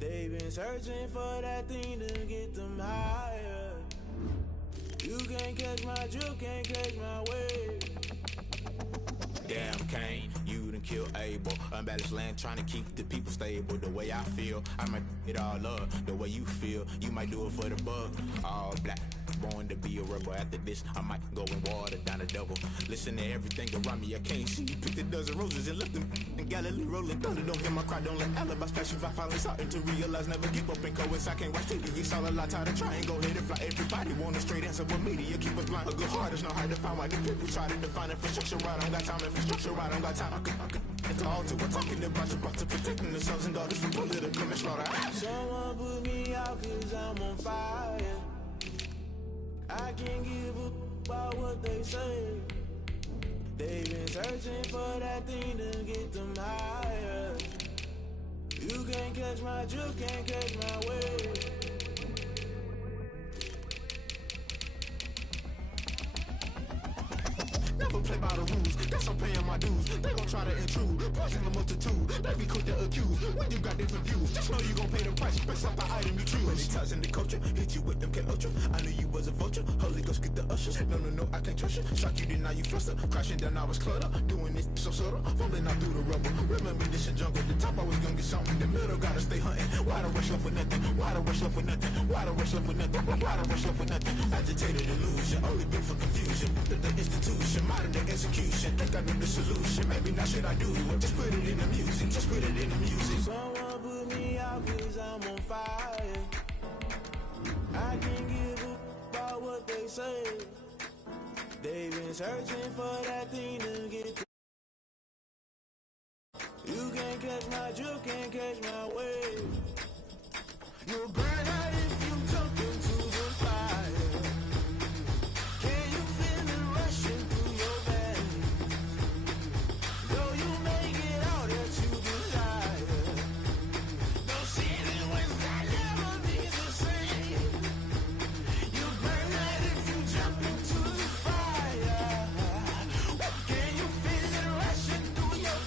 They've been searching for that thing to get them higher. You can't catch my drift, can't catch my wave. Damn, Kane, you done killed Abel. Unbalanced land, trying to keep the people stable. The way I feel, I might it all up. The way you feel, you might do it for the bug. All black, born to be a rebel. After this, I might go and water down the devil. Listen to everything around me, I can't see. Picked a dozen roses and left them in Galilee rolling thunder. Don't hear my cry, don't let alibis pass you. If I finally starting to realize, never give up and coincide. I can't watch TV, it's all a lot. Tired of trying, go ahead and fly. Everybody want a straight answer, but media keep us blind. A good heart is not hard to find. Why the people try to define infrastructure right? I don't got time, infrastructure right? I don't got time. It's all to we're talking about to protecting the sons and daughters from political manslaughter. Someone put me out cause I'm on fire. I can't give a about what they say. They've been searching for that thing to get them higher. You can't catch my drift, can't catch my wave. Never play by the rules, guess I'm paying my dues. They gon' try to intrude, poison the multitude. They be quick to accuse, when you got different views. Just know you gon' pay the price, based off the item you choose. Many times in the culture, hit you with them K-Ultra. I knew you was a vulture, Holy Ghost get the ushers. No, I can't trust you. Shock you, then now you fluster. Crashing down, I was cluttered. Doing this so subtle, fumbling out through the rubble. Remember this in jungle, the top always gonna get something. The middle gotta stay hunting. Why the rush left for nothing? Why the rush left for nothing? Why the rush left for nothing? Why the rush left for nothing? Agitated illusion, only been for confusion. The institution, modern day execution. Think I knew the solution. Maybe now should I do it? Just put it in the music. Just put it in the music. Someone put me out cause I'm on fire. I can't give a about what they say. They've been searching for that thing to get. You can't catch my drift, can't catch my wave. You'll burn out if you jump into the fire. Can you feel it rushing through your veins? Though you make it all that you desire. No ceiling when that never be the same. You burn out if you jump into the fire. Can you feel it rushing through your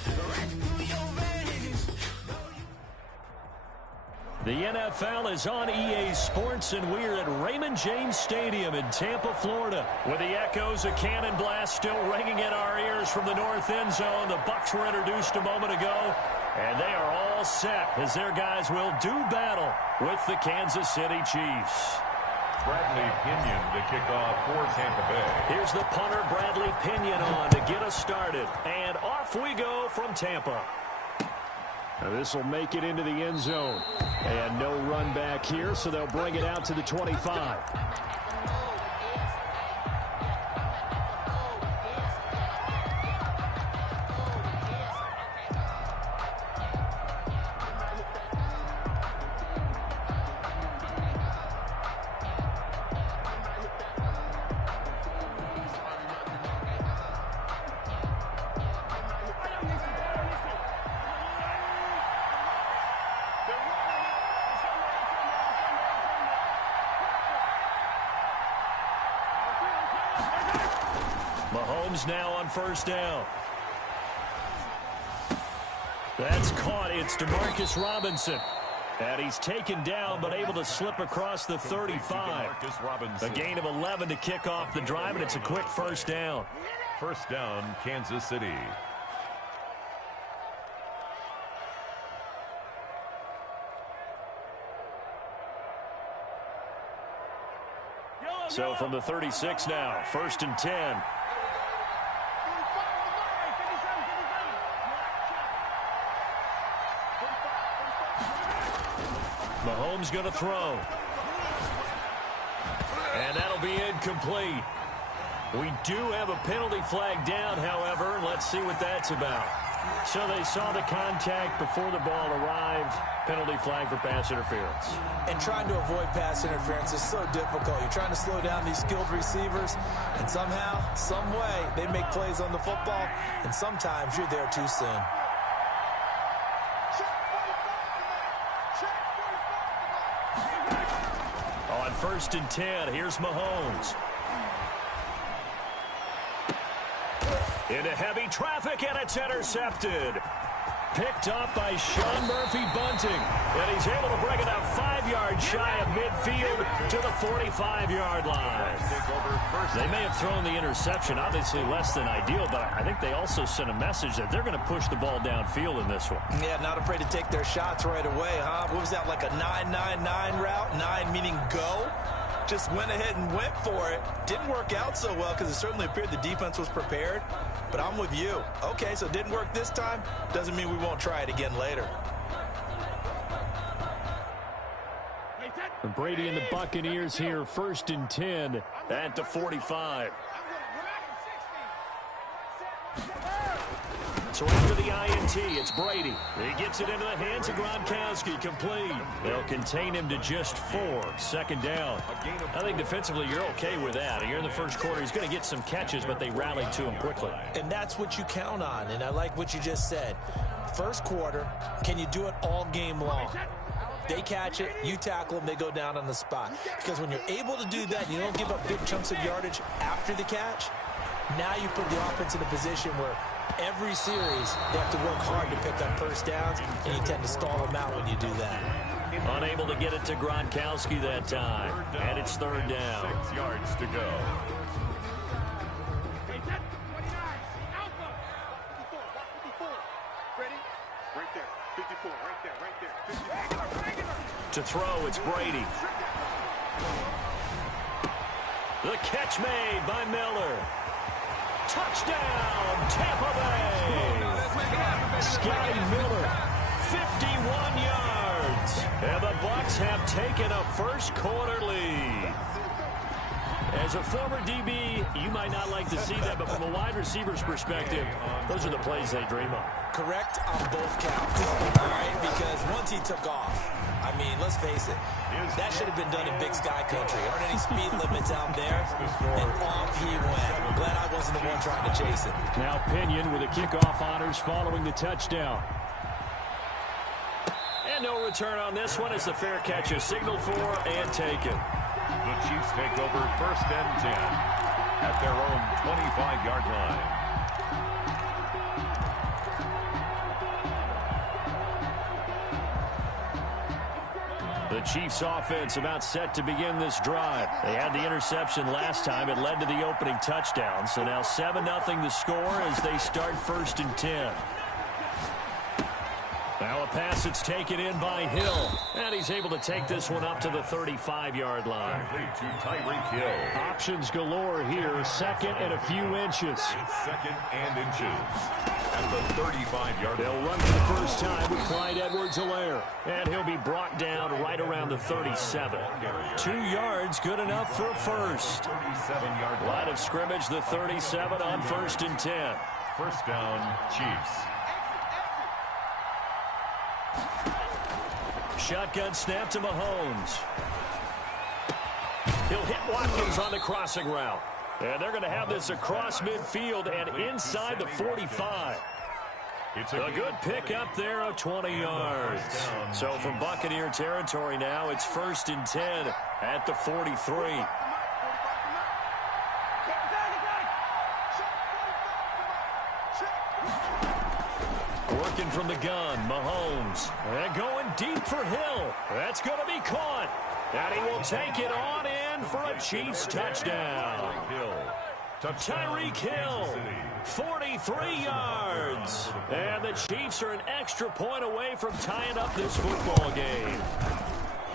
veins? The NFL is on EA Sports, and we're at Raymond James Stadium in Tampa, Florida. With the echoes of cannon blast still ringing in our ears from the north end zone, the Bucs were introduced a moment ago, and they are all set as their guys will do battle with the Kansas City Chiefs. Bradley Pinion to kick off for Tampa Bay. Here's the punter, Bradley Pinion, on to get us started. And off we go from Tampa. Now this will make it into the end zone. And no run back here, so they'll bring it out to the 25. Mahomes now on first down. That's caught. It's Demarcus Robinson. And he's taken down, but able to slip across the 35. A gain of 11 to kick off the drive, and it's a quick first down. First down, Kansas City. So from the 36 now, first and 10. Mahomes going to throw. And that'll be incomplete. We do have a penalty flag down, however. Let's see what that's about. So they saw the contact before the ball arrived. Penalty flag for pass interference. And trying to avoid pass interference is so difficult. You're trying to slow down these skilled receivers, and somehow, some way, they make plays on the football, and sometimes you're there too soon. On first and 10, here's Mahomes. Into heavy traffic, and it's intercepted. picked off by Sean Murphy-Bunting. And he's able to bring it out 5 yards shy of midfield to the 45-yard line. They may have thrown the interception, obviously less than ideal, but I think they also sent a message that they're going to push the ball downfield in this one. Yeah, not afraid to take their shots right away, huh? What was that, like a 9-9-9 route? 9 meaning go? Just went ahead and went for it. Didn't work out so well because it certainly appeared the defense was prepared. But I'm with you. Okay, so it didn't work this time. Doesn't mean we won't try it again later. Brady and the Buccaneers here, 1st and 10 at the 45. So after the INT, it's Brady. He gets it into the hands of Gronkowski, complete. They'll contain him to just 4. 2nd down. I think defensively you're okay with that. You're in the first quarter. He's going to get some catches, but they rallied to him quickly. And that's what you count on, and I like what you just said. First quarter, can you do it all game long? They catch it, you tackle them, they go down on the spot. Because when you're able to do that, you don't give up big chunks of yardage after the catch, now you put the offense in a position where every series, they have to work hard to pick up first downs, and you tend to stall them out when you do that. Unable to get it to Gronkowski that time, and it's 3rd down. 6 yards to go. To throw, it's Brady. The catch made by Miller. Touchdown, Tampa Bay. Scotty Miller, 51 yards. And the Bucs have taken a first quarter lead. As a former DB, you might not like to see that, but from a wide receiver's perspective, those are the plays they dream of. Correct on both counts, all right? Because once he took off, I mean, let's face it, that should have been done in Big Sky Country. Aren't any speed limits out there? And off he went. Glad I wasn't the one trying to chase it. Now Pinion with the kickoff honors following the touchdown. And no return on this one as the fair catch is signaled for and taken. The Chiefs take over 1st and 10 at their own 25-yard line. The Chiefs offense about set to begin this drive. They had the interception last time. It led to the opening touchdown. So now 7-0 the score as they start 1st and 10. Now a pass that's taken in by Hill. And he's able to take this one up to the 35-yard line. To Tyreek Hill. Options galore here. 2nd and a few inches. It's 2nd and inches. At the 35-yard line. They'll run for the first time with Clyde Edwards-Helaire. And he'll be brought down right around the 37. 2 yards, good enough for a first. 37-yard line. Line of scrimmage, the 37 on 1st and 10. 1st down, Chiefs. Shotgun snap to Mahomes. He'll hit Watkins on the crossing route. And they're going to have this across midfield and inside the 45. It's A good pick up there of 20 yards. So from Buccaneer territory now, it's 1st and 10 at the 43. Working from the gun, Mahomes. And going deep for Hill. That's going to be caught. And he will take it on in for a Chiefs touchdown. Tyreek Hill, 43 yards. And the Chiefs are an extra point away from tying up this football game.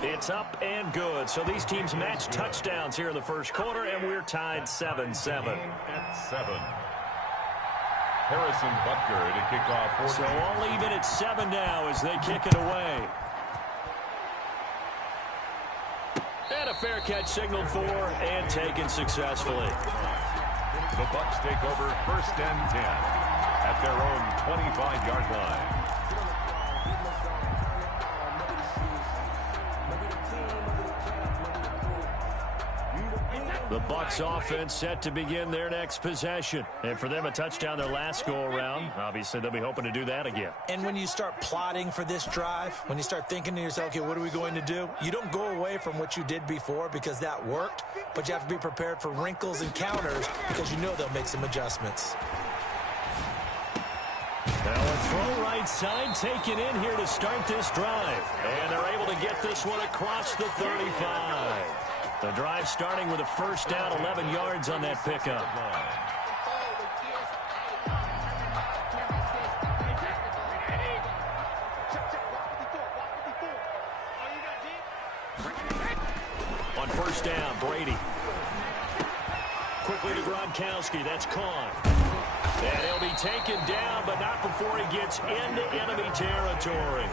It's up and good. So these teams match touchdowns here in the first quarter, and we're tied 7-7. At 7. Harrison Butker to kick off. So all even at 7 now as they kick it away. And a fair catch signaled for and taken successfully. The Bucs take over 1st and 10 at their own 25-yard line. The Bucs offense set to begin their next possession. And for them, a touchdown their last go-around. Obviously, they'll be hoping to do that again. And when you start plotting for this drive, when you start thinking to yourself, okay, what are we going to do? You don't go away from what you did before because that worked, but you have to be prepared for wrinkles and counters because you know they'll make some adjustments. Well, a throw right side taken in here to start this drive. And they're able to get this one across the 35. The drive starting with a first down, 11 yards on that pickup. On first down, Brady. Quickly to Gronkowski. That's caught. And he'll be taken down, but not before he gets into enemy territory.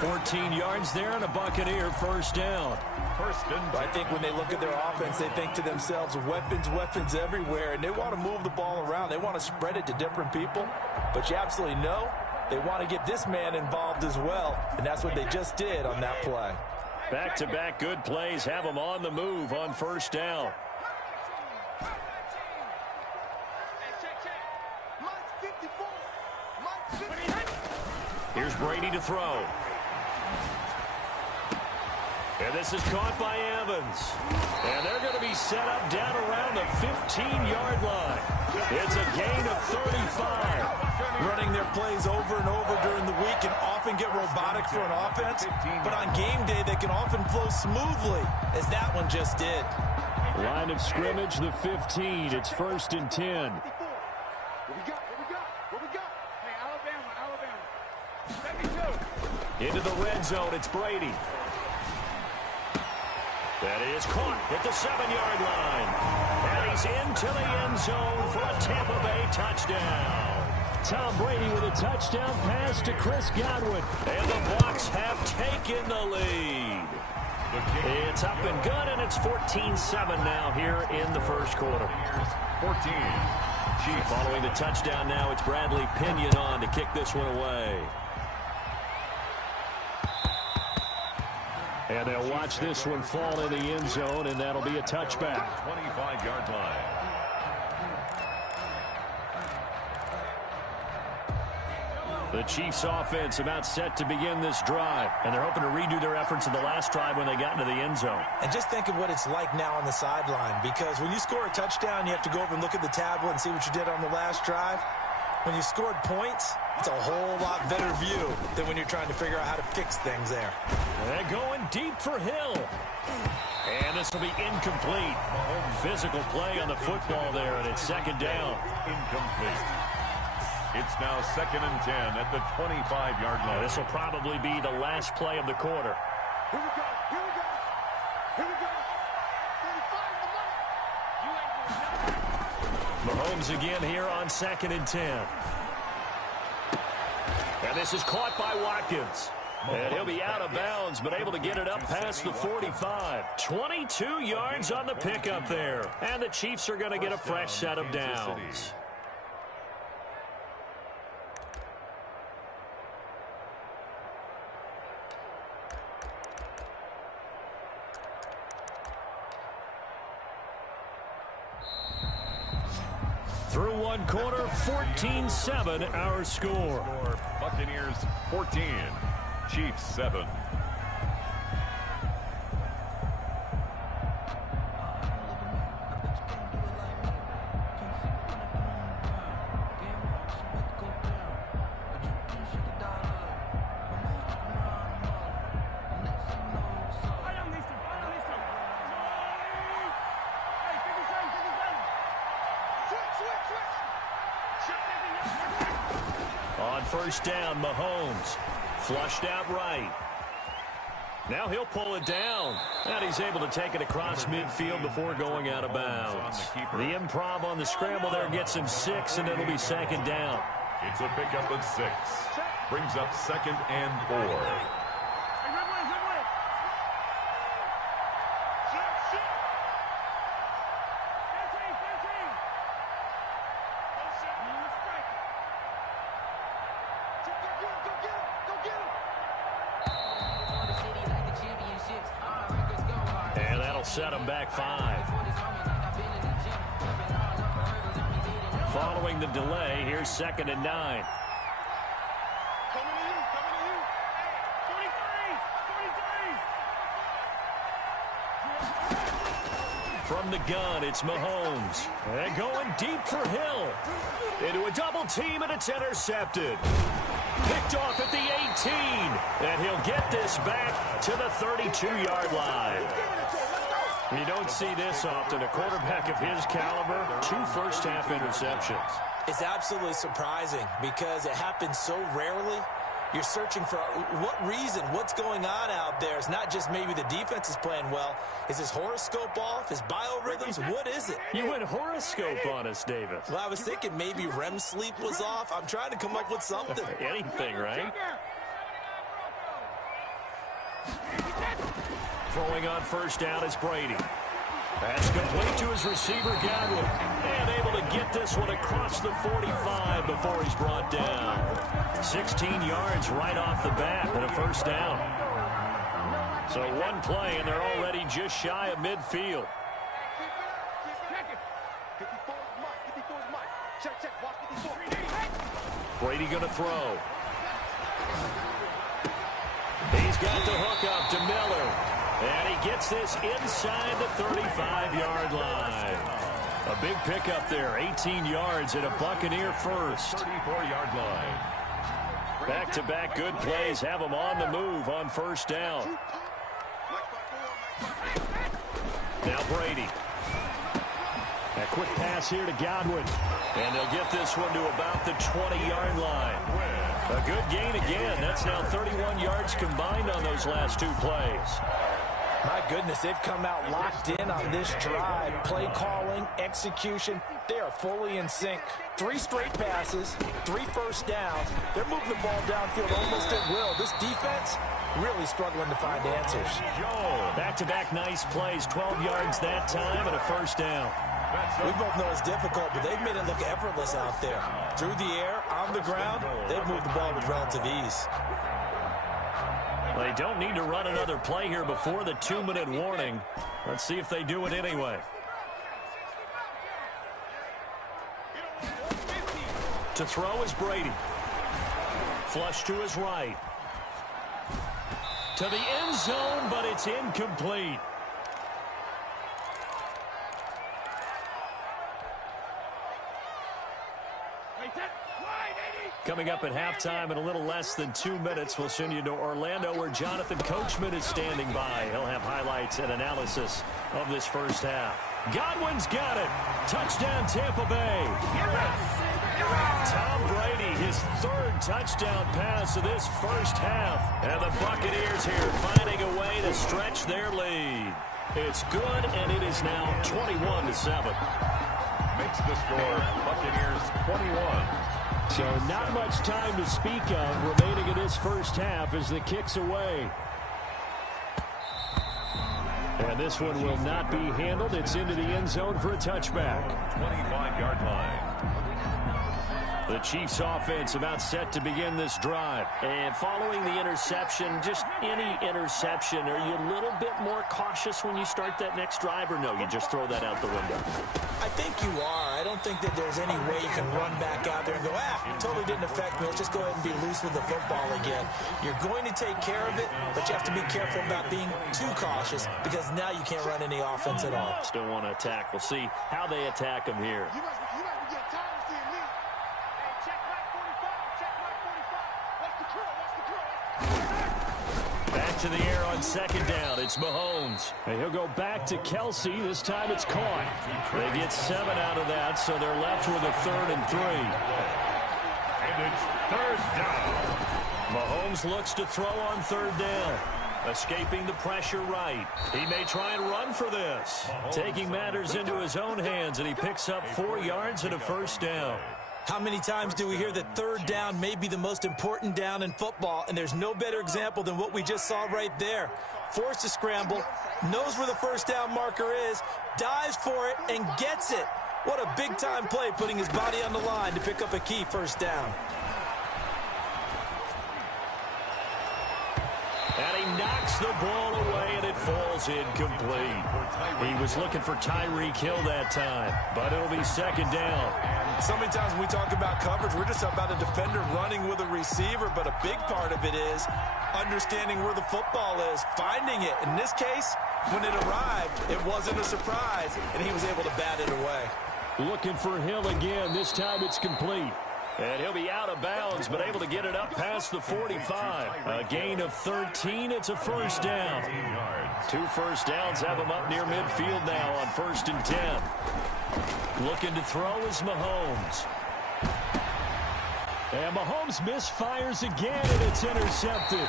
14 yards there and a Buccaneer first down. I think when they look at their offense, they think to themselves, weapons everywhere, and they want to move the ball around. They want to spread it to different people, but you absolutely know they want to get this man involved as well, and that's what they just did on that play. Back-to-back good plays have them on the move on first down. Here's Brady to throw. And this is caught by Evans. And they're going to be set up down around the 15-yard line. It's a gain of 35. Running their plays over and over during the week can often get robotic for an offense, but on game day they can often flow smoothly, as that one just did. Line of scrimmage, the 15. It's first and 10. Into the red zone, it's Brady. That is caught at the 7-yard line. And he's into the end zone for a Tampa Bay touchdown. Tom Brady with a touchdown pass to Chris Godwin. And the Bucs have taken the lead. It's up and good, and it's 14-7 now here in the first quarter. 14. Following the touchdown now, it's Bradley Pinion on to kick this one away. And they'll watch this one fall in the end zone, and that'll be a touchback. 25-yard line. The Chiefs offense about set to begin this drive, and they're hoping to redo their efforts in the last drive when they got into the end zone. And just think of what it's like now on the sideline, because when you score a touchdown, you have to go over and look at the tablet and see what you did on the last drive. When you scored points, it's a whole lot better view than when you're trying to figure out how to fix things there. They're going deep for Hill. And this will be incomplete. Physical play on the football there, and it's second down. Incomplete. It's now second and 10 at the 25-yard line. This will probably be the last play of the quarter. Here we go. Here we go. Here we go. 35 the money. You ain't doing nothing. Mahomes again here on second and 10. And this is caught by Watkins. And he'll be out of bounds, but able to get it up past the 45. 22 yards on the pickup there. And the Chiefs are going to get a fresh set of downs. Through one quarter, 14-7 our score. Buccaneers 14, Chiefs 7. On first down, Mahomes flushed out right. Now he'll pull it down. And he's able to take it across midfield before going out of bounds. The improv on the scramble there gets him 6, and it'll be second down. It's a pickup of 6. Brings up second and 4. And that'll set him back 5. Following the delay, here's second and 9. From the gun, it's Mahomes. And going deep for Hill. Into a double team, and it's intercepted. Picked off at the 18. And he'll get this back to the 32-yard line. You don't see this often. A quarterback of his caliber, 2 first-half interceptions. It's absolutely surprising because it happens so rarely. You're searching for what reason, what's going on out there. It's not just maybe the defense is playing well. Is his horoscope off? His biorhythms? What is it? You went horoscope on us, Davis. Well, I was thinking maybe REM sleep was off. I'm trying to come up with something. Anything, right? Throwing on first down is Brady. That's complete to his receiver, Godwin. And able to get this one across the 45 before he's brought down. 16 yards right off the bat and a first down. So one play, and they're already just shy of midfield. Brady going to throw. He's got the hook up to Miller. And he gets this inside the 35-yard line. A big pickup there, 18 yards and a Buccaneer first. 34-yard line. Back-to-back good plays have him on the move on first down. Now Brady. A quick pass here to Godwin. And they'll get this one to about the 20-yard line. A good gain again. That's now 31 yards combined on those last 2 plays. My goodness, they've come out locked in on this drive. Play calling, execution, they are fully in sync. 3 straight passes, 3 first downs. They're moving the ball downfield almost at will. This defense really struggling to find answers. Back-to-back nice plays, 12 yards that time and a first down. We both know it's difficult, but they've made it look effortless out there. Through the air, on the ground, they've moved the ball with relative ease. They don't need to run another play here before the 2-minute warning. Let's see if they do it anyway. To throw is Brady. Flush to his right. To the end zone, but it's incomplete. Coming up at halftime in a little less than 2 minutes, we'll send you to Orlando where Jonathan Coachman is standing by. He'll have highlights and analysis of this first half. Godwin's got it. Touchdown, Tampa Bay. Tom Brady, his 3rd touchdown pass of this first half. And the Buccaneers here finding a way to stretch their lead. It's good, and it is now 21-7. Makes the score Buccaneers 21. So not much time to speak of remaining in this first half as the kick's away. And this one will not be handled. It's into the end zone for a touchback. 25-yard line. The Chiefs offense about set to begin this drive. And following the interception, just any interception, are you a little bit more cautious when you start that next drive, or no, you just throw that out the window? I think you are. I don't think that there's any way you can run back out there and go, it totally didn't affect me. Let's just go ahead and be loose with the football again. You're going to take care of it, but you have to be careful about being too cautious because now you can't run any offense at all. Still want to attack. We'll see how they attack them here. Back to the air on second down. It's Mahomes. And he'll go back to Kelsey. This time it's caught. They get 7 out of that, so they're left with a 3rd and 3. And it's 3rd down. Mahomes looks to throw on 3rd down. Escaping the pressure right. He may try and run for this. Taking matters into his own hands, and he picks up 4 yards and a first down. How many times do we hear that 3rd down may be the most important down in football, and there's no better example than what we just saw right there. Forced to scramble, knows where the first down marker is, dives for it, and gets it. What a big-time play, putting his body on the line to pick up a key first down. And he knocks the ball away, and it falls incomplete. He was looking for Tyreek Hill that time, but it'll be 2nd down. So many times when we talk about coverage, we're just about a defender running with a receiver, but a big part of it is understanding where the football is, finding it. In this case, when it arrived, it wasn't a surprise, and he was able to bat it away. Looking for Hill again. This time it's complete. And he'll be out of bounds, but able to get it up past the 45. A gain of 13. It's a first down. 2 first downs have him up near midfield now on 1st and 10. Looking to throw is Mahomes. And Mahomes misfires again, and it's intercepted.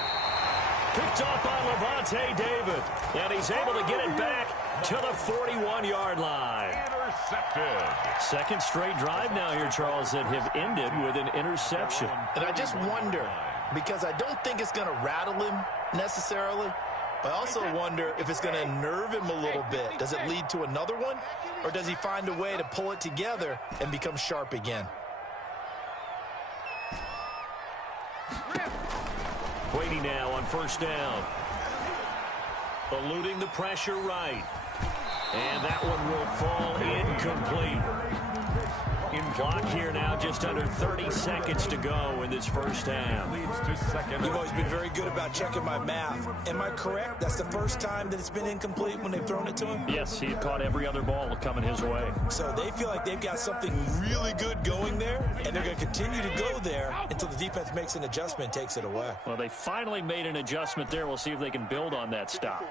Picked off by Levante David. And he's able to get it back to the 41-yard line. Intercepted. Second straight drive now here, Charles, that have ended with an interception. And I just wonder, because I don't think it's going to rattle him necessarily, I also wonder if it's going to unnerve him a little bit. Does it lead to another one, or does he find a way to pull it together and become sharp again? Brady now on first down. Eluding the pressure right. And that one will fall incomplete. Clock here now, just under 30 seconds to go in this first half. You've always been very good about checking my math. Am I correct? That's the first time that it's been incomplete when they've thrown it to him? Yes, he had caught every other ball coming his way. So they feel like they've got something really good going there, and they're going to continue to go there until the defense makes an adjustment and takes it away. Well, they finally made an adjustment there. We'll see if they can build on that stop.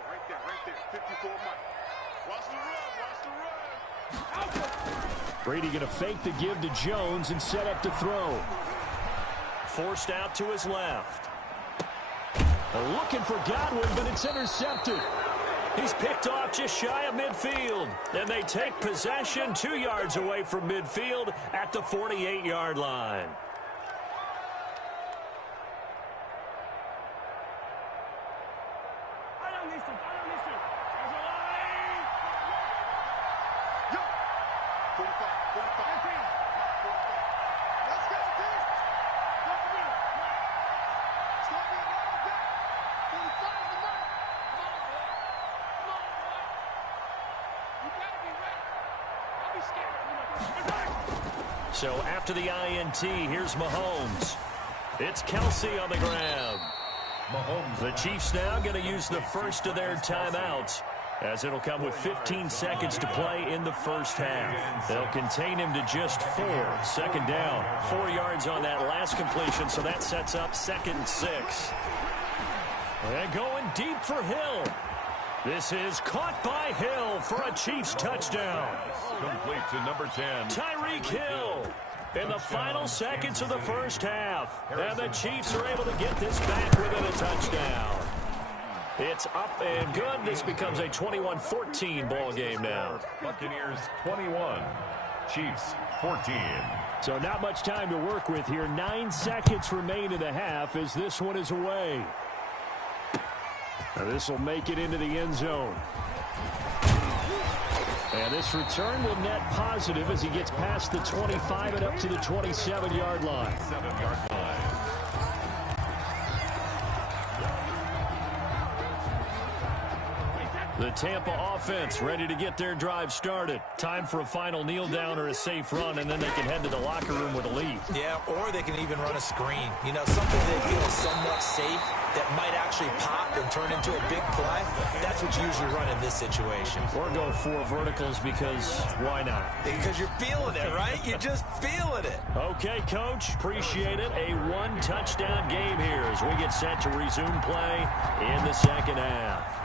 Brady going to fake the give to Jones and set up to throw. Forced out to his left. Looking for Godwin, but it's intercepted. He's picked off just shy of midfield. And they take possession 2 yards away from midfield at the 48-yard line. So after the INT, here's Mahomes. It's Kelsey on the grab. Mahomes. The Chiefs now going to use the first of their timeouts, as it'll come with 15 seconds to play in the first half. They'll contain him to just 4. Second down. 4 yards on that last completion, so that sets up 2nd and 6. And going deep for Hill. This is caught by Hill for a Chiefs touchdown. Complete to number 10. Tyreek Hill in the final seconds of the first half. And the Chiefs are able to get this back within a touchdown. It's up and good. This becomes a 21-14 ball game now. Buccaneers 21, Chiefs 14. So not much time to work with here. 9 seconds remain in the half as this one is away. Now this will make it into the end zone. And this return will net positive as he gets past the 25 and up to the 27-yard line. 7-yard line. The Tampa offense ready to get their drive started. Time for a final kneel down or a safe run, and then they can head to the locker room with a lead. Yeah, or they can even run a screen. You know, something they feel somewhat safe that might actually pop and turn into a big play. That's what you usually run in this situation. Or go 4 verticals because why not? Because you're feeling it, right? You're just feeling it. Okay, Coach. Appreciate it. A 1-touchdown game here as we get set to resume play in the second half.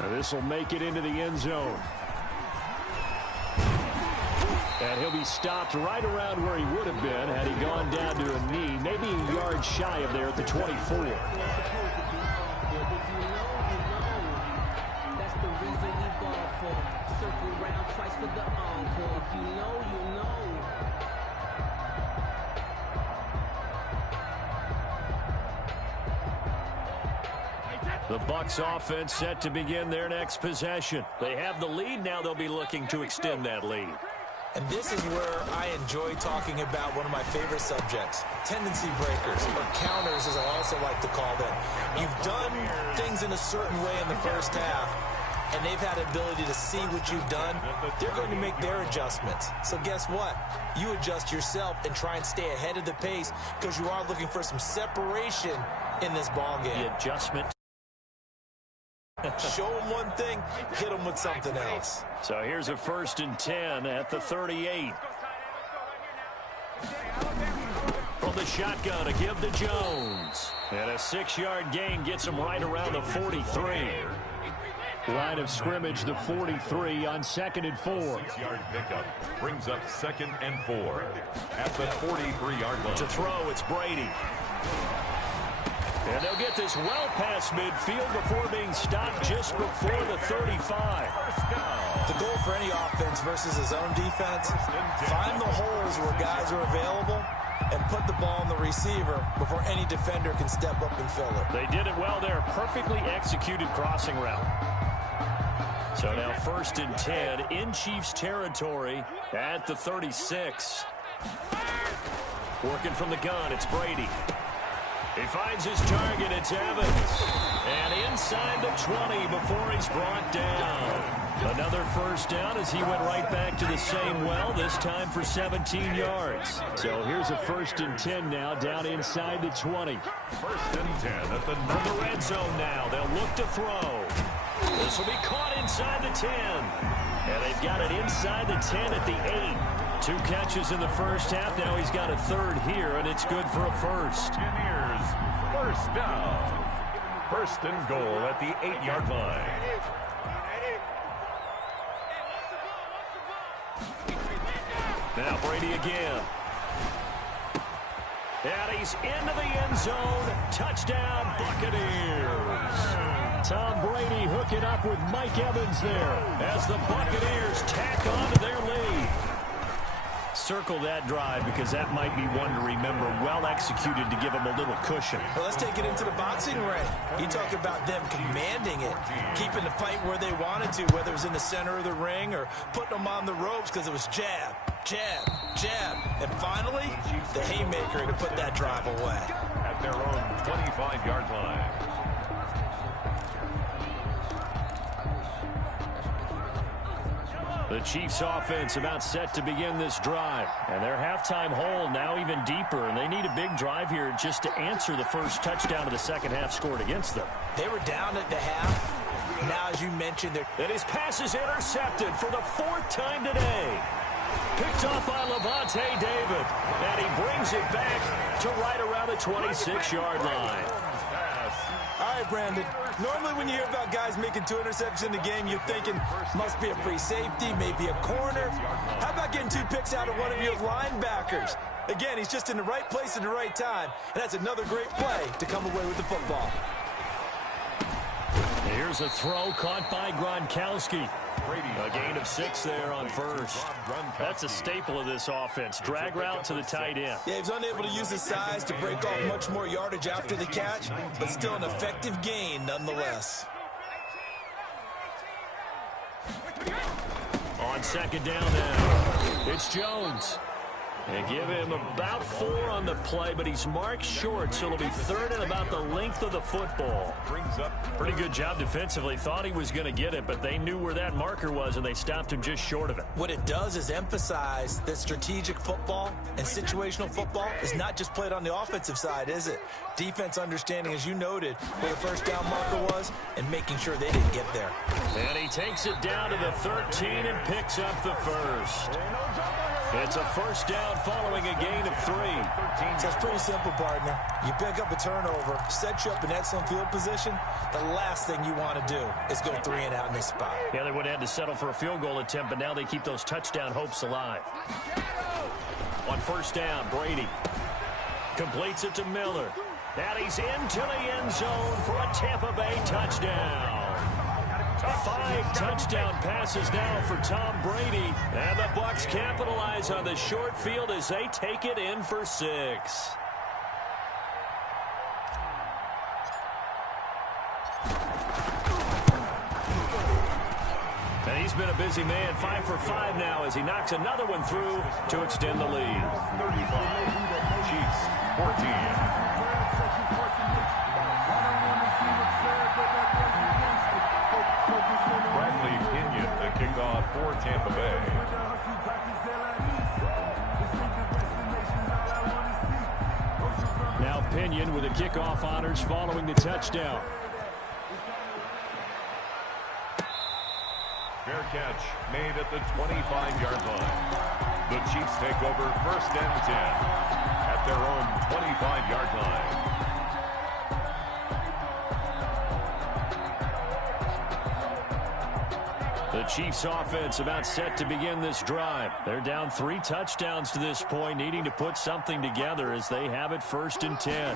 Now this will make it into the end zone. And he'll be stopped right around where he would have been had he gone down to a knee, maybe a yard shy of there at the 24. That's the reason we ball for. Circle round twice for the encore. If you know, you know. The Bucs offense set to begin their next possession. They have the lead. Now they'll be looking to extend that lead. And this is where I enjoy talking about one of my favorite subjects, tendency breakers, or counters as I also like to call them. You've done things in a certain way in the first half, and they've had the ability to see what you've done. They're going to make their adjustments. So guess what? You adjust yourself and try and stay ahead of the pace because you are looking for some separation in this ball game. The adjustment Show them one thing, hit them with something else. So here's a 1st and 10 at the 38. From the shotgun, a give to Jones. And a 6-yard gain gets him right around the 43. Line of scrimmage, the 43 on 2nd and 4. 6-yard pickup brings up 2nd and 4 at the 43-yard line. To throw, it's Brady. And they'll get this well past midfield before being stopped just before the 35. The goal for any offense versus his own defense, find the holes where guys are available and put the ball on the receiver before any defender can step up and fill it. They did it well there. Perfectly executed crossing route. So now 1st and 10 in Chiefs territory at the 36. Working from the gun, it's Brady. He finds his target, it's Evans. And inside the 20 before he's brought down. Another 1st down as he went right back to the same well, this time for 17 yards. So here's a 1st and 10 now, down inside the 20. 1st and 10 at the From the red zone now, they'll look to throw. This will be caught inside the 10. And they've got it inside the 10 at the 8. 2 catches in the 1st half. Now he's got a 3rd here, and it's good for a 1st. Buccaneers, 1st down. 1st and goal at the 8-yard line. Now Brady again. And he's into the end zone. Touchdown, Buccaneers. Tom Brady hooking up with Mike Evans there as the Buccaneers tack on to their lead. Circle that drive because that might be one to remember. Well executed to give them a little cushion. Well, let's take it into the boxing ring. You talk about them commanding it, keeping the fight where they wanted to, whether it was in the center of the ring or putting them on the ropes because it was jab, jab, jab. And finally, the haymaker to put that drive away. At their own 25-yard line. The Chiefs offense about set to begin this drive. And their halftime hole now even deeper. And they need a big drive here just to answer the first touchdown of the 2nd half scored against them. They were down at the half. Now, as you mentioned, and his pass is intercepted for the 4th time today. Picked off by Levante David. And he brings it back to right around the 26-yard line. All right, Brandon. Normally when you hear about guys making 2 interceptions in the game, you're thinking must be a free safety, maybe a corner. How about getting 2 picks out of one of your linebackers? Again, he's just in the right place at the right time, and that's another great play to come away with the football. Here's a throw caught by Gronkowski. A gain of 6 there on 1st. That's a staple of this offense. Drag route to the tight end. Yeah, he's unable to use his size to break off much more yardage after the catch, but still an effective gain nonetheless. On 2nd down now, it's Jones. They give him about 4 on the play, but he's marked short, so it'll be 3rd and about the length of the football. Pretty good job defensively. Thought he was going to get it, but they knew where that marker was, and they stopped him just short of it. What it does is emphasize that strategic football and situational football is not just played on the offensive side, is it? Defense understanding, as you noted, where the 1st down marker was and making sure they didn't get there. And he takes it down to the 13 and picks up the 1st. It's a 1st down following a gain of 3. So it's pretty simple, partner. You pick up a turnover, set you up in excellent field position. The last thing you want to do is go 3 and out in this spot. Yeah, they would have had to settle for a field goal attempt, but now they keep those touchdown hopes alive. On 1st down, Brady completes it to Miller. And he's into the end zone for a Tampa Bay touchdown. 5 touchdown passes now for Tom Brady. And the Bucs capitalize on the short field as they take it in for 6. And he's been a busy man, 5 for 5 now as he knocks another one through to extend the lead. 35, Chiefs, 14. Kickoff for Tampa Bay. Now Pinion with the kickoff honors following the touchdown. Fair catch made at the 25-yard line. The Chiefs take over 1st and 10 at their own 25-yard line. The Chiefs offense about set to begin this drive. They're down 3 touchdowns to this point, needing to put something together as they have it 1st and 10.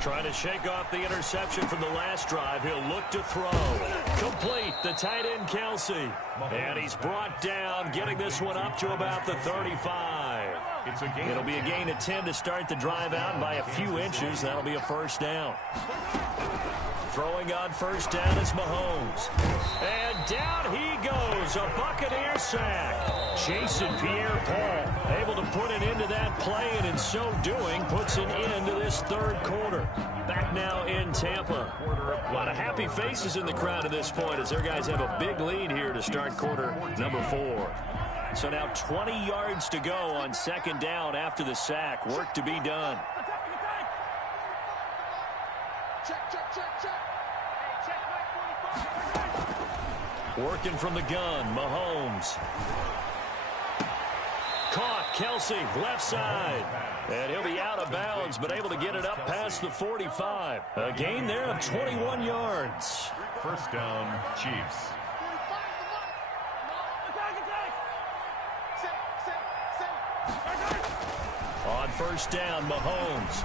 Trying to shake off the interception from the last drive. He'll look to throw. Complete. The tight end, Kelsey. And he's brought down, getting this one up to about the 35. It'll be a gain of 10 to start the drive out by a few inches. That'll be a 1st down. Throwing on 1st down is Mahomes. And down he goes. A Buccaneer sack. Jason Pierre-Paul able to put an end to that play, and in so doing puts an end to this 3rd quarter. Back now in Tampa. A lot of happy faces in the crowd at this point as their guys have a big lead here to start quarter number 4. So now 20 yards to go on 2nd down after the sack. Work to be done. Working from the gun, Mahomes. Caught, Kelsey, left side. And he'll be out of bounds, but able to get it up past the 45. A gain there of 21 yards. 1st down, Chiefs. On 1st down, Mahomes.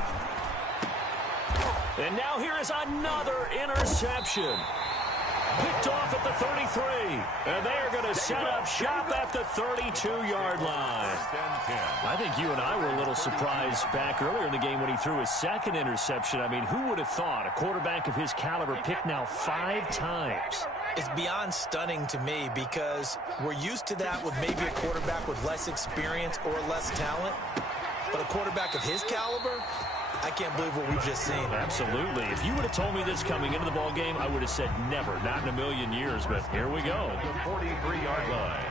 And now here is another interception. Picked off at the 33. And they are going to set up shop at the 32-yard line. I think you and I were a little surprised back earlier in the game when he threw his 2nd interception. I mean, who would have thought a quarterback of his caliber picked now 5 times? It's beyond stunning to me because we're used to that with maybe a quarterback with less experience or less talent. But a quarterback of his caliber, I can't believe what we've just seen. Absolutely. If you would have told me this coming into the ball game, I would have said never, not in a million years. But here we go. The 43-yard line.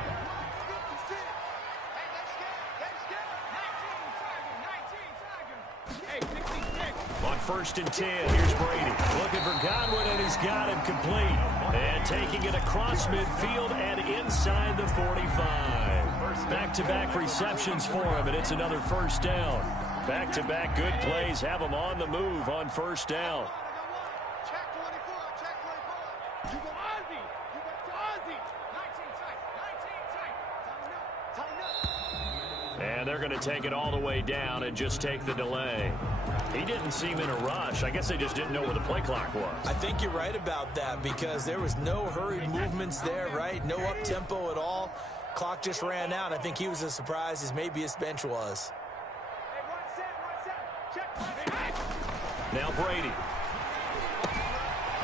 On 1st and 10, here's Brady. Looking for Godwin, and he's got him complete. And taking it across midfield and inside the 45. Back-to-back receptions for him, and it's another 1st down. Back-to-back good plays have him on the move on 1st down. And they're going to take it all the way down and just take the delay. He didn't seem in a rush. I guess they just didn't know where the play clock was. I think you're right about that because there was no hurried movements there, right? No up-tempo at all. Clock just ran out. I think he was as surprised as maybe his bench was. Now Brady.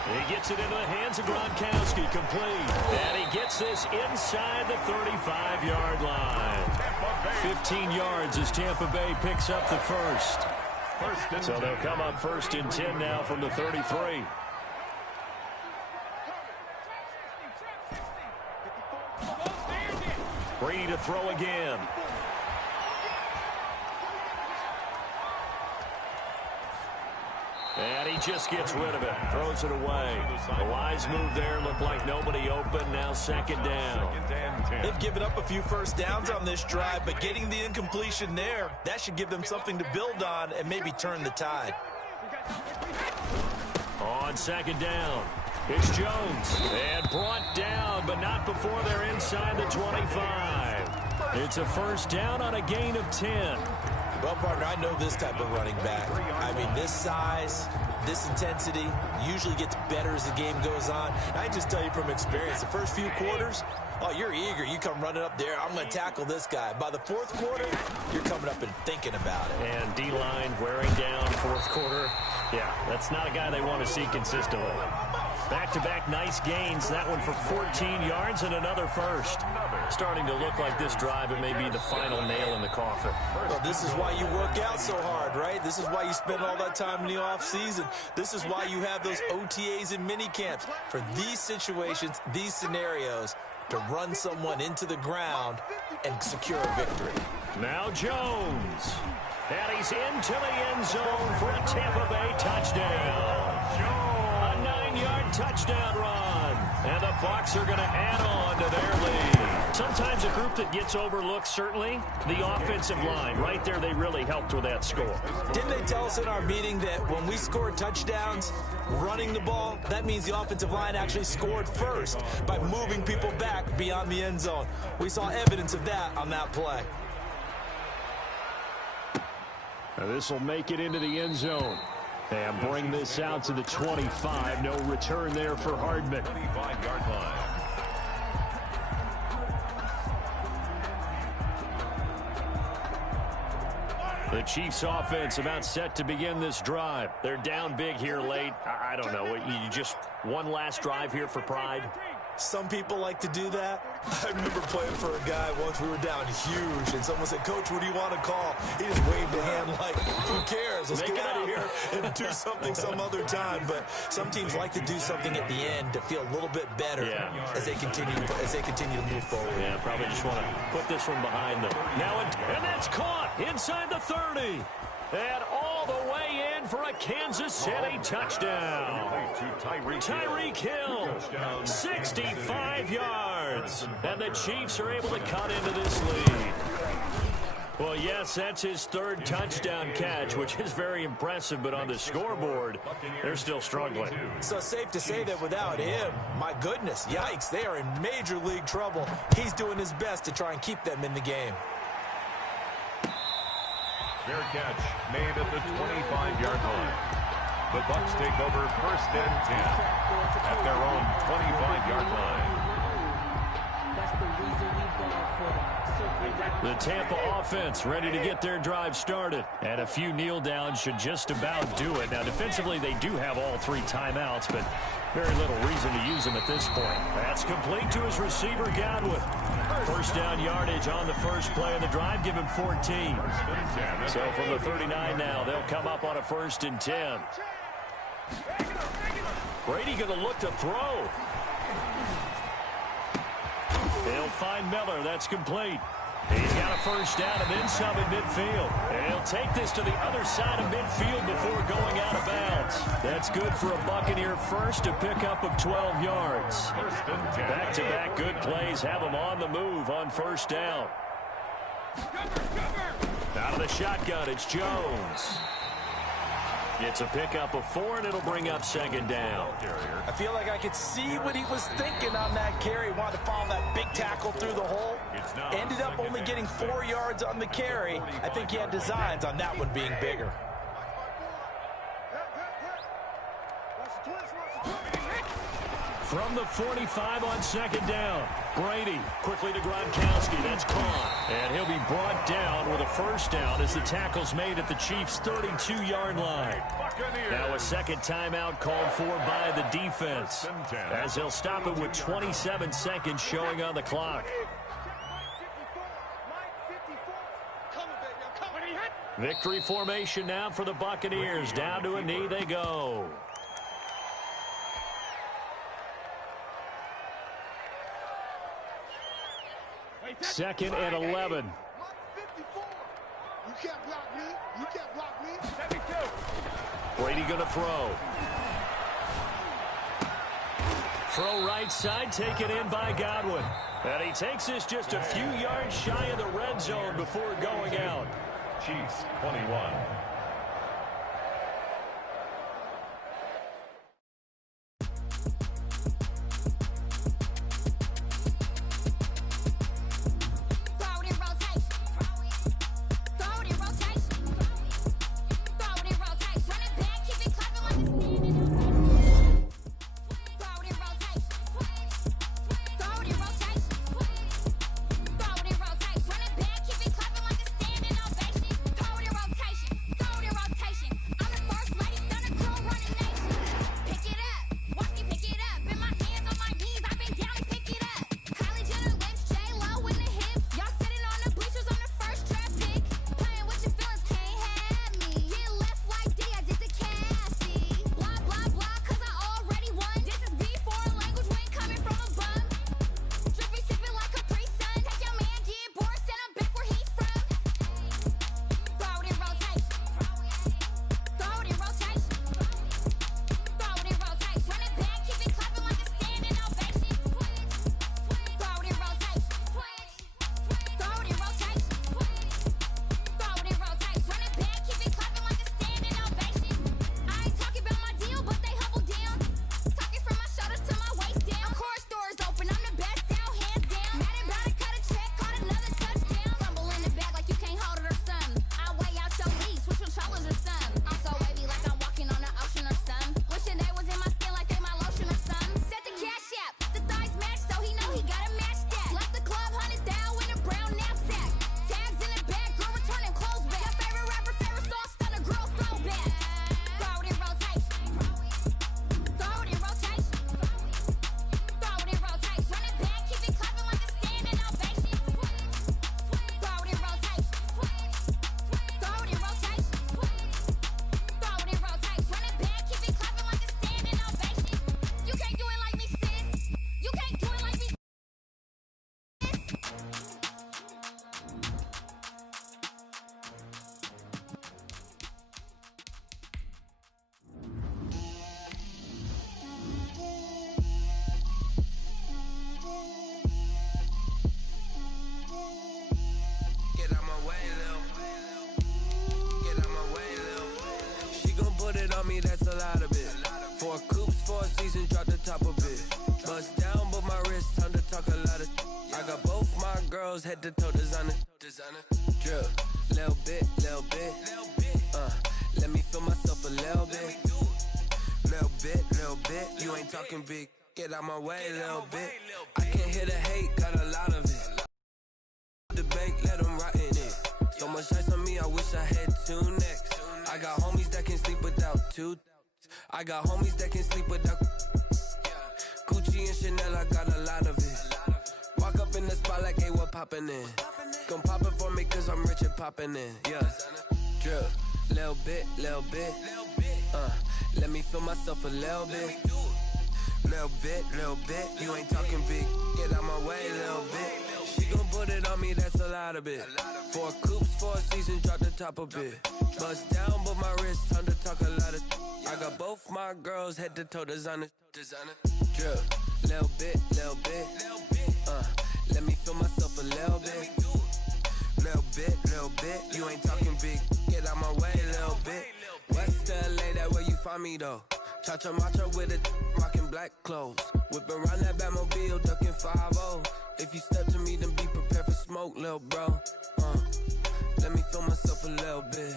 He gets it into the hands of Gronkowski, complete. And he gets this inside the 35-yard line. 15 yards as Tampa Bay picks up the 1st. So they'll come up 1st and 10 now from the 33. Brady to throw again. And he just gets rid of it. Throws it away. A wise move there. Looked like nobody open. Now 2nd down. They've given up a few 1st downs on this drive, but getting the incompletion there, that should give them something to build on and maybe turn the tide. On 2nd down, it's Jones. And brought down, but not before they're inside the 25. It's a 1st down on a gain of 10. Well, partner, I know this type of running back. I mean, this size, this intensity usually gets better as the game goes on. And I just tell you from experience, the first few quarters, oh, you're eager. You come running up there. I'm going to tackle this guy. By the 4th quarter, you're coming up and thinking about it. And D-line wearing down 4th quarter. Yeah, that's not a guy they want to see consistently. Back-to-back nice gains. That one for 14 yards and another 1st. Starting to look like this drive, it may be the final nail in the coffin. Well, this is why you work out so hard, right? This is why you spend all that time in the offseason. This is why you have those OTAs and mini camps. For these situations, these scenarios, to run someone into the ground and secure a victory. Now Jones. And he's into the end zone for a Tampa Bay touchdown. A 9-yard touchdown run. And the Bucs are going to add on to their lead. Sometimes a group that gets overlooked, certainly, the offensive line. Right there, they really helped with that score. Didn't they tell us in our meeting that when we score touchdowns running the ball, that means the offensive line actually scored first by moving people back beyond the end zone? We saw evidence of that on that play. This will make it into the end zone. And bring this out to the 25. No return there for Hardman. 25-yard line. The Chiefs offense about set to begin this drive. They're down big here late. I don't know. You just one last drive here for pride? Some people like to do that. I remember playing for a guy once. We were down huge, and someone said, "Coach, what do you want to call?" He just waved a hand like, "Who cares? Let's get out of here and do something some other time." But some teams like to do something at the end to feel a little bit better as they continue to move forward. Yeah, probably just want to put this one behind them. Now, and that's caught inside the 30. And all the way in for a Kansas City touchdown. Tyreek Hill, 65 yards. And the Chiefs are able to cut into this lead. Well, yes, that's his third touchdown catch, which is very impressive. But on the scoreboard, they're still struggling. So safe to say that without him, my goodness, yikes, they are in major league trouble. He's doing his best to try and keep them in the game. Fair catch made at the 25-yard line. The Bucs take over 1st and 10 at their own 25-yard line. That's the reason we ball for. The Tampa offense ready to get their drive started. And a few kneel downs should just about do it. Now, defensively, they do have all 3 timeouts, but very little reason to use them at this point. That's complete to his receiver, Godwin. First down yardage on the first play of the drive. Give him 14. So from the 39 now, they'll come up on a 1st and 10. Brady going to look to throw. They'll find Miller. That's complete. He's got a first down and then some in midfield. And he'll take this to the other side of midfield before going out of bounds. That's good for a Buccaneer first, a pickup of 12 yards. Back-to-back good plays have them on the move on first down. Out of the shotgun, it's Jones. It's a pickup of 4, and it'll bring up 2nd down. I feel like I could see what he was thinking on that carry. Wanted to follow that big tackle through the hole. Ended up only getting 4 yards on the carry. I think he had designs on that one being bigger. From the 45 on 2nd down. Brady quickly to Gronkowski. That's caught. And he'll be brought down with a first down as the tackle's made at the Chiefs' 32-yard line. Now a second timeout called for by the defense, as he'll stop it with 27 seconds showing on the clock. Victory formation now for the Buccaneers. Down to a knee they go. Second and 11. You can't block me. You can't block me. Brady going to throw. Throw right side, taken in by Godwin. And he takes this just a few yards shy of the red zone before going out. Chiefs 21. me, that's a lot of it. 4 coops, 4 seasons, drop the top a bit. Bust down, but my wrist, time to talk a lot of. I got both my girls head to toe designer. Drip, little bit. Let me feel myself a little bit. Little bit. You ain't talking big. Get out my way, little bit. I can't hear the hate, got a lot of it. The bank, let them rot in it. So much ice on me, I wish I had 2 necks. I got homies that can sleep without 2. I got homies that can sleep without Gucci and Chanel, I got a lot of it. Walk up in the spot like, hey, what poppin' in? Gon' pop it for me cause I'm rich and poppin' in. Yeah, drip, little bit. Let me feel myself a little bit. Little bit. You ain't talking big. Get out my way, little bit. She gon' put it on me, that's a lot of it. 4 coops, 4 seasons, drop the top a bit. Bust down, but my wrist, time to talk a lot of. I got both my girls head to toe designer. Drip, little bit. Let me feel myself a little bit. Little bit. You ain't talking big. Get out my way, little bit. West LA, that where you find me though. Cha-cha macha with it, rockin' black clothes. Whip around that Batmobile, duckin' 5-0. If you step to me, then be prepared for smoke, lil' bro. Let me feel myself a little bit.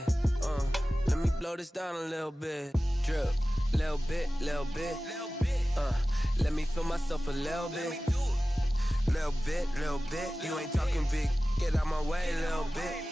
Let me blow this down a little bit. Drip, little bit. Let me feel myself a little bit. Little bit. You ain't talking big. Get out my way, little bit.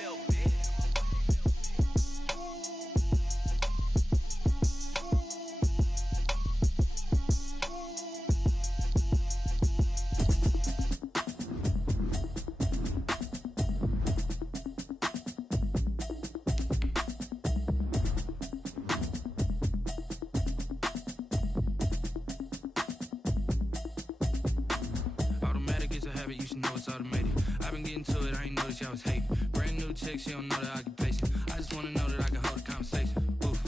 You should know it's automated. I've been getting to it, I ain't noticed y'all was hating. Brand new chick, she don't know the occupation. I just wanna know that I can hold a conversation. Oof,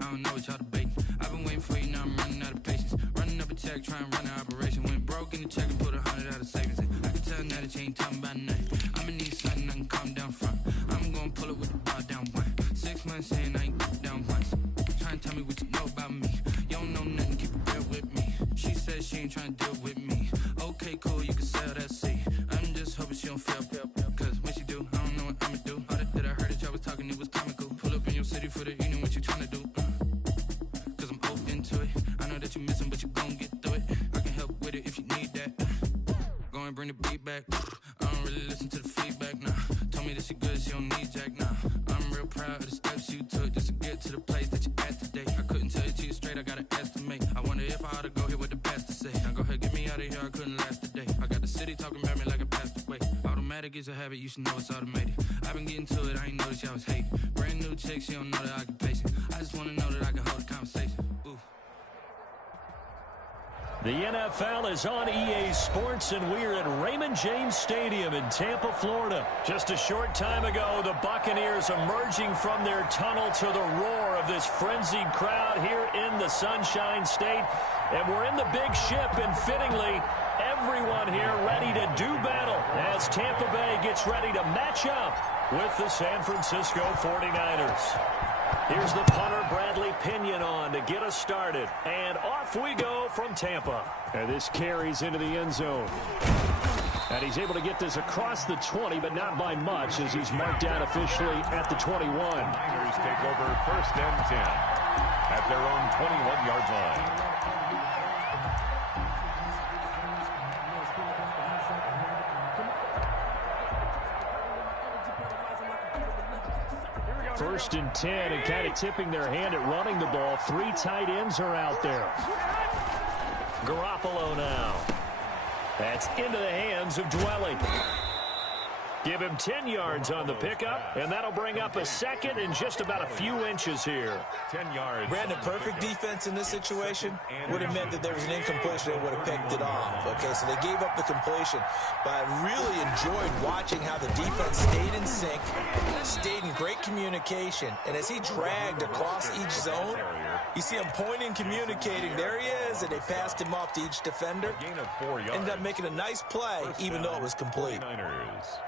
I don't know what y'all debating. I've been waiting for you, now I'm running out of patience. Running up a check, trying to run an operation. Went broke in the check and put 100 out of savings. I can tell now that you ain't talking about nothing. I'ma need something I can calm down from. I'm gonna pull it with the bar down 6 months in, I ain't down once. Trying to tell me what you know about me. You don't know nothing, keep it real with me. She said she ain't trying to deal with me. Okay, cool, you can sell that seat. I'm just hoping she don't fail. Cause when she do, I don't know what I'ma do. All that I heard that y'all was talking, it was comical. Pull up in your city for the evening, what you tryna do? Cause I'm open to it. I know that you missing, but you gon' get through it. I can help with it if you need that. Go and bring the beat back. I don't really listen to the feedback, nah. Told me that she good, she don't need jack, nah. I'm real proud of the steps you took just to get to the place that you at today. I couldn't tell you to you straight, I gotta estimate. I wonder if I ought to go here with the best to say. Now go ahead, get me out of here, I couldn't last a day. I got the city talking about me like I passed away. Automatic is a habit, you should know it's automated. I've been getting to it, I ain't noticed y'all was hating. Brand new chick, she don't know the occupation. I just wanna know that I can hold a conversation. Ooh. The NFL is on EA Sports, and we're at Raymond James Stadium in Tampa, Florida. Just a short time ago, the Buccaneers emerging from their tunnel to the roar of this frenzied crowd here in the Sunshine State. And we're in the big ship, and fittingly, everyone here ready to do battle as Tampa Bay gets ready to match up with the San Francisco 49ers. Here's the punter, Bradley Pinion, on to get us started. And off we go from Tampa. And this carries into the end zone. And he's able to get this across the 20, but not by much, as he's marked down officially at the 21. Niners take over 1st and 10 at their own 21-yard line. First and 10, and kind of tipping their hand at running the ball. 3 tight ends are out there. Garoppolo now. That's into the hands of Dwelly. Give him 10 yards on the pickup, and that'll bring up a second and just about a few inches here. 10 yards. Brandon, perfect defense in this situation would have meant that there was an incompletion. They would have picked it off. Okay, so they gave up the completion. But I really enjoyed watching how the defense stayed in sync, stayed in great communication. And as he dragged across each zone, you see him pointing, communicating. There he is, and they passed him off to each defender. Gain of 4 yards. Ended up making a nice play, even though it was complete. 49ers.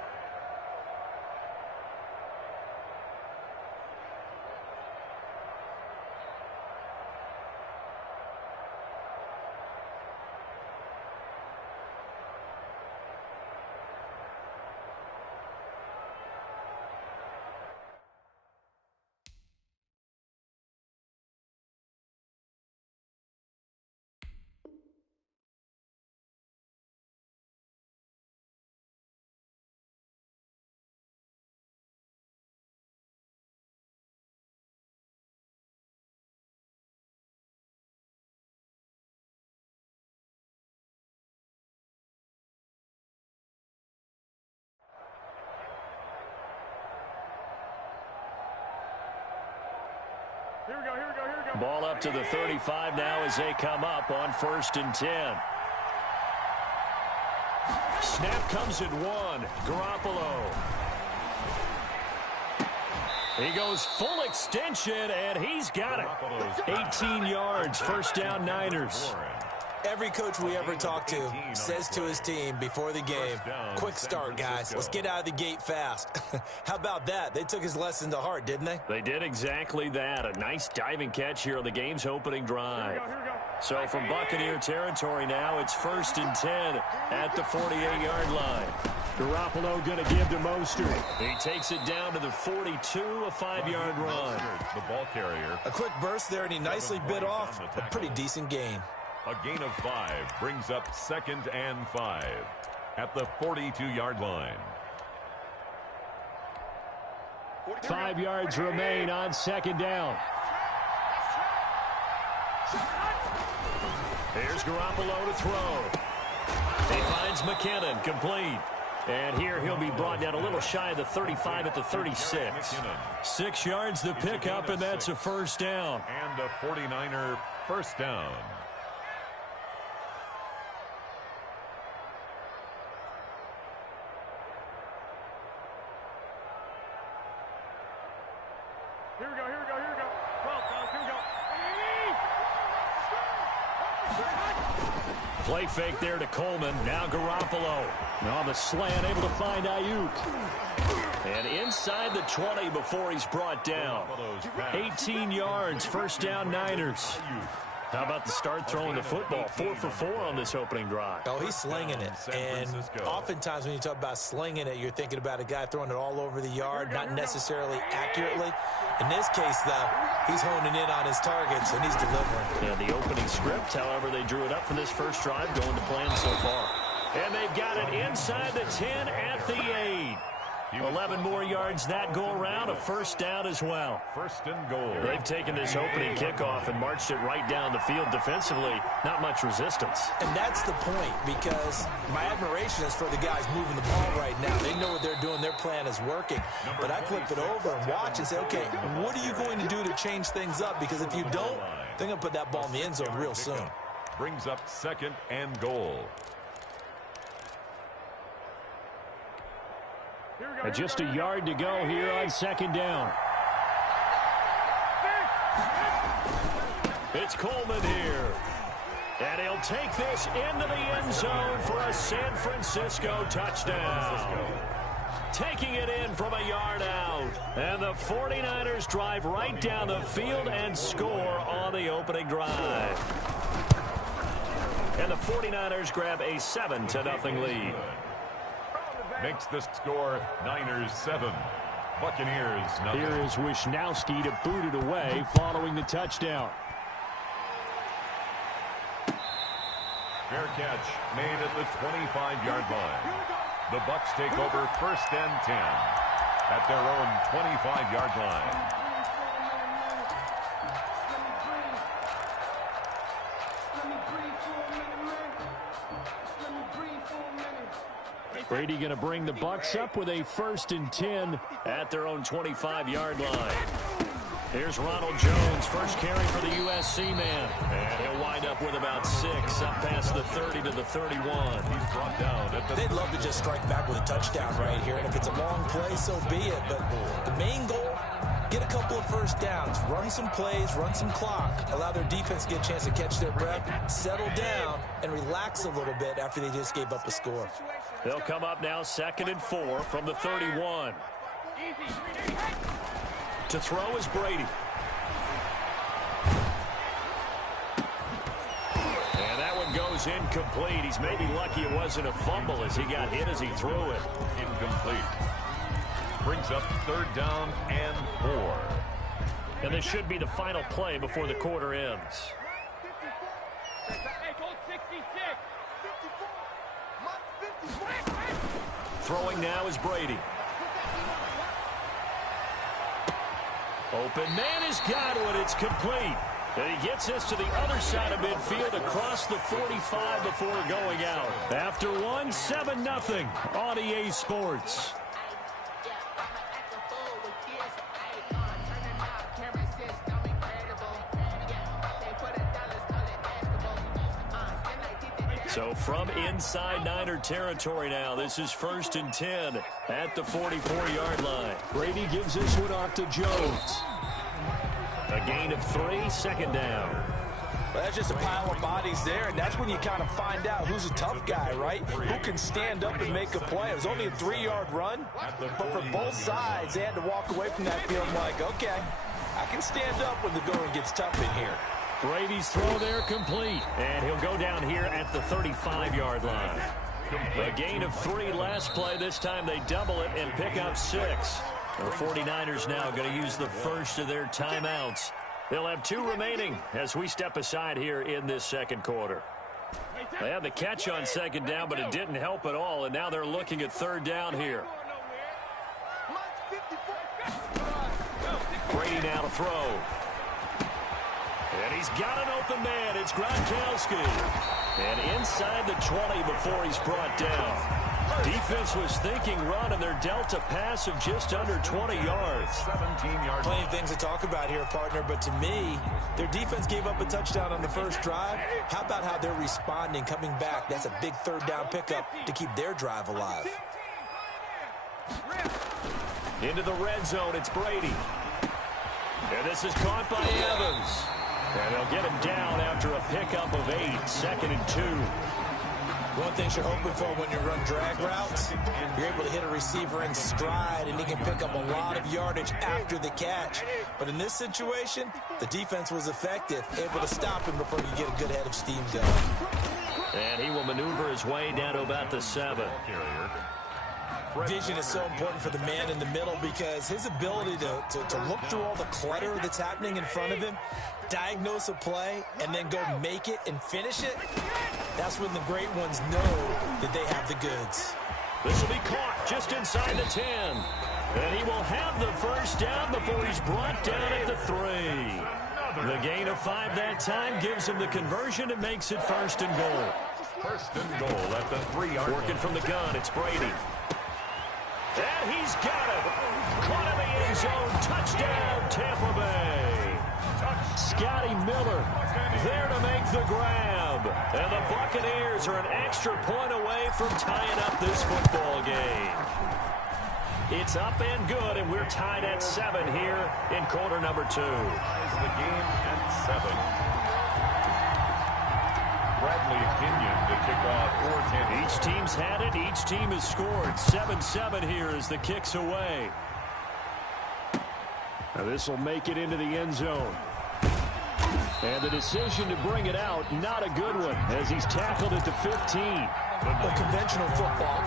Ball up to the 35 now as they come up on 1st and 10. Snap comes at 1. Garoppolo. He goes full extension, and he's got it. 18 yards, 1st down Niners. Every coach we ever talk to says to his team before the game, quick start, guys. Let's get out of the gate fast. How about that? They took his lesson to heart, didn't they? They did exactly that. A nice diving catch here on the game's opening drive. So from Buccaneer territory now, it's 1st and 10 at the 48-yard line. Garoppolo going to give to Mostert. He takes it down to the 42, a 5-yard run. The ball carrier. A quick burst there, and he nicely bit off a pretty decent gain. A gain of 5 brings up 2nd and 5 at the 42-yard line. 5 yards remain on 2nd down. Here's Garoppolo to throw. He finds McKinnon, complete. And here he'll be brought down a little shy of the 35 at the 36. 6 yards the pickup, and that's a 1st down. And a 49er 1st down. Here we go. 12 guys, here we go. Play fake there to Coleman. Now Garoppolo. On the slant, able to find Ayuk. And inside the 20 before he's brought down. 18 yards, 1st down Niners. How about the start throwing the football? 4 for 4 on this opening drive. Oh, he's slinging it. And oftentimes when you talk about slinging it, you're thinking about a guy throwing it all over the yard, not necessarily accurately. In this case, though, he's honing in on his targets, and he's delivering. Yeah, the opening script, however, they drew it up for this first drive, going to plan so far. And they've got it inside the 10 at the 8. 11 more yards that go around, a 1st down as well. 1st and goal. They've taken this opening kickoff and marched it right down the field defensively. Not much resistance. And that's the point, because my admiration is for the guys moving the ball right now. They know what they're doing. Their plan is working. But I flip it over and watch and say, okay, what are you going to do to change things up? Because if you don't, they're going to put that ball in the end zone real soon. Brings up 2nd and goal. Just a yard to go here on 2nd down. It's Coleman here. And he'll take this into the end zone for a San Francisco touchdown. Taking it in from a yard out. And the 49ers drive right down the field and score on the opening drive. And the 49ers grab a 7-0 lead. Makes the score Niners 7, Buccaneers 0. Here is Wisnowski to boot it away following the touchdown. Fair catch made at the 25-yard line. The Bucs take over 1st and 10 at their own 25-yard line. Brady going to bring the Bucs up with a 1st and 10 at their own 25-yard line. Here's Ronald Jones, first carry for the USC man. And he'll wind up with about 6, up past the 30 to the 31. He's brought down at the... They'd love to just strike back with a touchdown right here. And if it's a long play, so be it. But the main goal, get a couple of 1st downs, run some plays, run some clock, allow their defense to get a chance to catch their breath, settle down, and relax a little bit after they just gave up a score. They'll come up now 2nd and 4 from the 31. To throw is Brady. And that one goes incomplete. He's maybe lucky it wasn't a fumble as he got hit as he threw it. Incomplete. Brings up 3rd down and 4. And this should be the final play before the quarter ends. Throwing now is Brady. Open man has got one. It's complete. And he gets this to the other side of midfield across the 45 before going out. After one, 7-0 on EA Sports. So from inside Niner territory now, this is 1st and 10 at the 44-yard line. Brady gives this one off to Jones. A gain of 3, 2nd down. Well, that's just a pile of bodies there, and that's when you kind of find out who's a tough guy, right? Who can stand up and make a play. It was only a 3-yard run, but for both sides, they had to walk away from that field like, okay, I can stand up when the going gets tough in here. Brady's throw there complete, and he'll go down here at the 35-yard line. A gain of 3 last play. This time they double it and pick up 6. The 49ers now going to use the first of their timeouts. They'll have 2 remaining as we step aside here in this second quarter. They had the catch on 2nd down, but it didn't help at all, and now they're looking at 3rd down here. Brady now to throw. And he's got an open man. It's Gronkowski. And inside the 20 before he's brought down. Defense was thinking run, and they're dealt a pass of just under 20 yards. 17-yard. Plenty of things to talk about here, partner, but to me, their defense gave up a touchdown on the first drive. How about how they're responding, coming back? That's a big 3rd down pickup to keep their drive alive. Into the red zone, it's Brady. And this is caught by Evans. And they'll get him down after a pickup of 8, 2nd and 2. One thing you're hoping for when you run drag routes, you're able to hit a receiver in stride, and he can pick up a lot of yardage after the catch. But in this situation, the defense was effective, able to stop him before you get a good head of steam going. And he will maneuver his way down to about the 7. Vision is so important for the man in the middle because his ability to look through all the clutter that's happening in front of him, diagnose a play, and then go make it and finish it, that's when the great ones know that they have the goods. This will be caught just inside the 10. And he will have the first down before he's brought down at the 3. The gain of 5 that time gives him the conversion and makes it 1st and goal. 1st and goal at the 3-yard line. Working from the gun, it's Brady. And he's got it. Caught in the end zone. Touchdown, Tampa Bay. Scotty Miller there to make the grab. And the Buccaneers are an extra point away from tying up this football game. It's up and good, and we're tied at 7 here in quarter number 2. Ties the game at 7. Bradley Pinion to kick off for Tampa. Each team's had it. Each team has scored. 7-7 here as the kick's away. Now this will make it into the end zone. And the decision to bring it out, not a good one, as he's tackled at the 15. The conventional football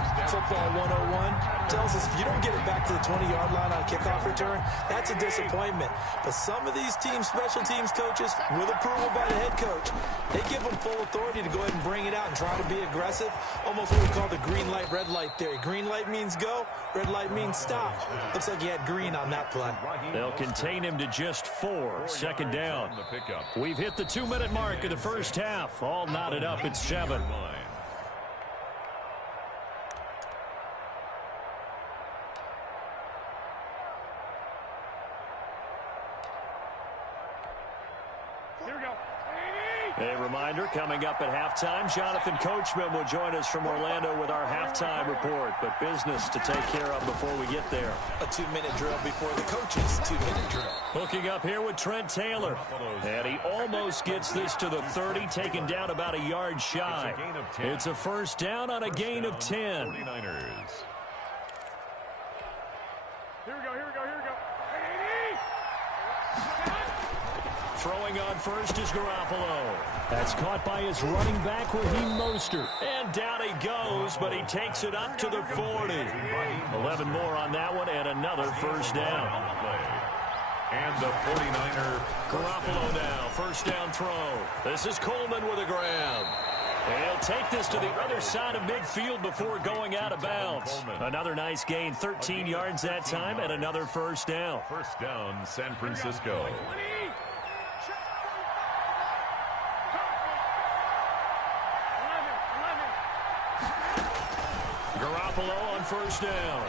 101, tells us if you don't get it back to the 20-yard line on kickoff return, that's a disappointment. But some of these teams, special teams coaches, with approval by the head coach, they give them full authority to go ahead and bring it out and try to be aggressive. Almost what we call the green light, red light theory. Green light means go, red light means stop. Looks like he had green on that play. They'll contain him to just 4, 2nd down. We've hit the 2-minute mark of the first half. All knotted up at 7. A reminder, coming up at halftime, Jonathan Coachman will join us from Orlando with our halftime report. But business to take care of before we get there. A 2-minute drill before the coach's 2-minute drill. Hooking up here with Trent Taylor. And he almost gets this to the 30, taken down about a yard shy. It's a first down on a gain of 10. 49ers. Here we go, here we go, here we go. Throwing on first is Garoppolo. That's caught by his running back, Raheem Mostert. And down he goes, but he takes it up to the 40. 11 more on that one, and another first down. And the 49er. Garoppolo now, first down throw. This is Coleman with a grab. And he'll take this to the other side of midfield before going out of bounds. Another nice gain, 13 yards that time, and another first down. First down, San Francisco. Garoppolo on first down.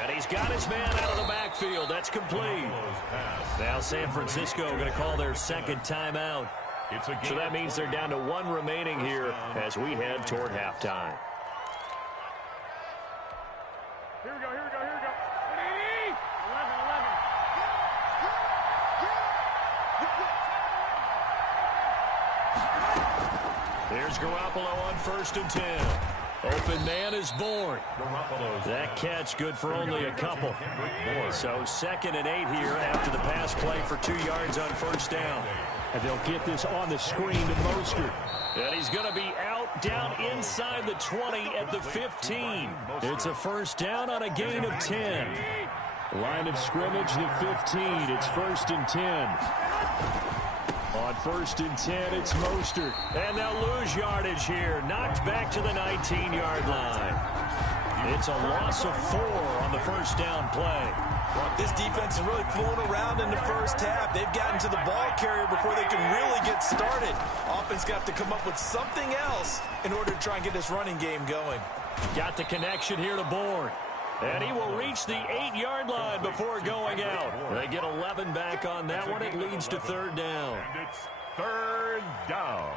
And he's got his man out of the backfield. That's complete. Now San Francisco going to call their second timeout. So that means they're down to 1 remaining here as we head toward halftime. Here we go, here we go, here we go. 11. Here's Garoppolo on 1st and 10. Open man is born. That catch good for only a couple. So 2nd and 8 here after the pass play for 2 yards on 1st down. And they'll get this on the screen to Mostert. And he's going to be out down inside the 20 at the 15. It's a 1st down on a gain of 10. Line of scrimmage, the 15. It's 1st and 10. On 1st and 10, it's Mostert. And they'll lose yardage here. Knocked back to the 19-yard line. It's a loss of 4 on the 1st down play. This defense is really fooling around in the first half. They've gotten to the ball carrier before they can really get started. Offense got to come up with something else in order to try and get this running game going. Got the connection here to Bourne. And he will reach the 8-yard line before going out. They get 11 back on that one. It leads to 3rd down. And it's 3rd down.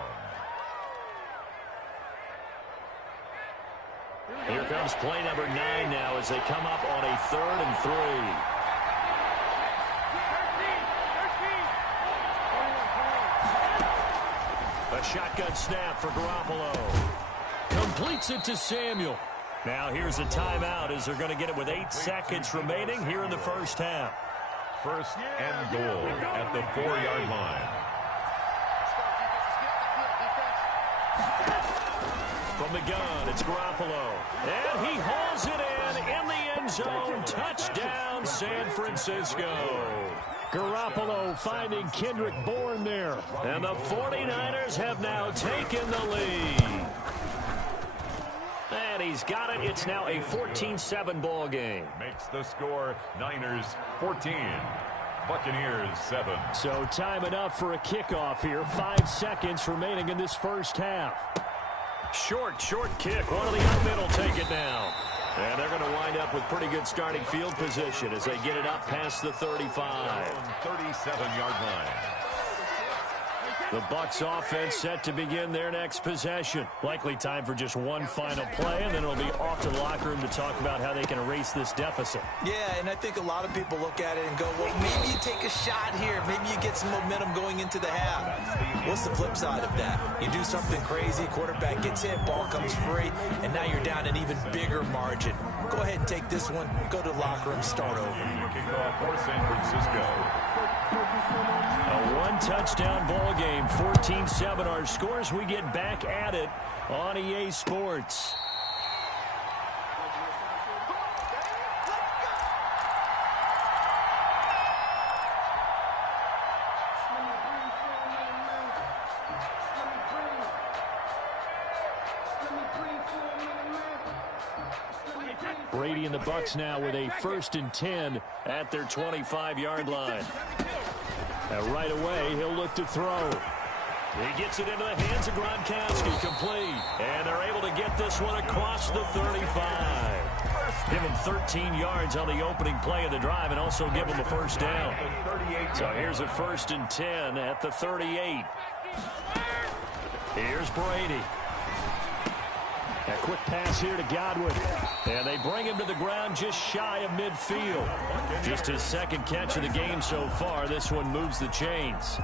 Here comes play number 9 now as they come up on a 3rd and 3. A shotgun snap for Garoppolo. Completes it to Samuel. Now here's a timeout as they're going to get it with 8 seconds remaining here in the first half. 1st and goal at the 4-yard line. From the gun, it's Garoppolo. And he hauls it in the end zone. Touchdown, San Francisco. Garoppolo finding Kendrick Bourne there. And the 49ers have now taken the lead. And he's got it. It's now a 14-7 ball game. Makes the score Niners 14. Buccaneers 7. So time enough for a kickoff here. 5 seconds remaining in this first half. Short kick. One of the outmen will take it now. And they're going to wind up with pretty good starting field position as they get it up past the 35. 37-yard line. The Bucs offense set to begin their next possession. Likely time for just one final play, and then it'll be off to the locker room to talk about how they can erase this deficit. Yeah, and I think a lot of people look at it and go, well, maybe you take a shot here. Maybe you get some momentum going into the half. What's the flip side of that? You do something crazy, quarterback gets hit, ball comes free, and now you're down an even bigger margin. Go ahead and take this one, go to the locker room, start over. Kickoff for San Francisco. A 1-touchdown ball game, 14-7 our scores. We get back at it on EA Sports. Brady and the Bucs now with a 1st and 10 at their 25-yard line. And right away, he'll look to throw. He gets it into the hands of Gronkowski, complete. And they're able to get this one across the 35. Give him 13 yards on the opening play of the drive and also give him a 1st down. So here's a 1st and 10 at the 38. Here's Brady. A quick pass here to Godwin. And they bring him to the ground just shy of midfield. Just his 2nd catch of the game so far. This one moves the chains.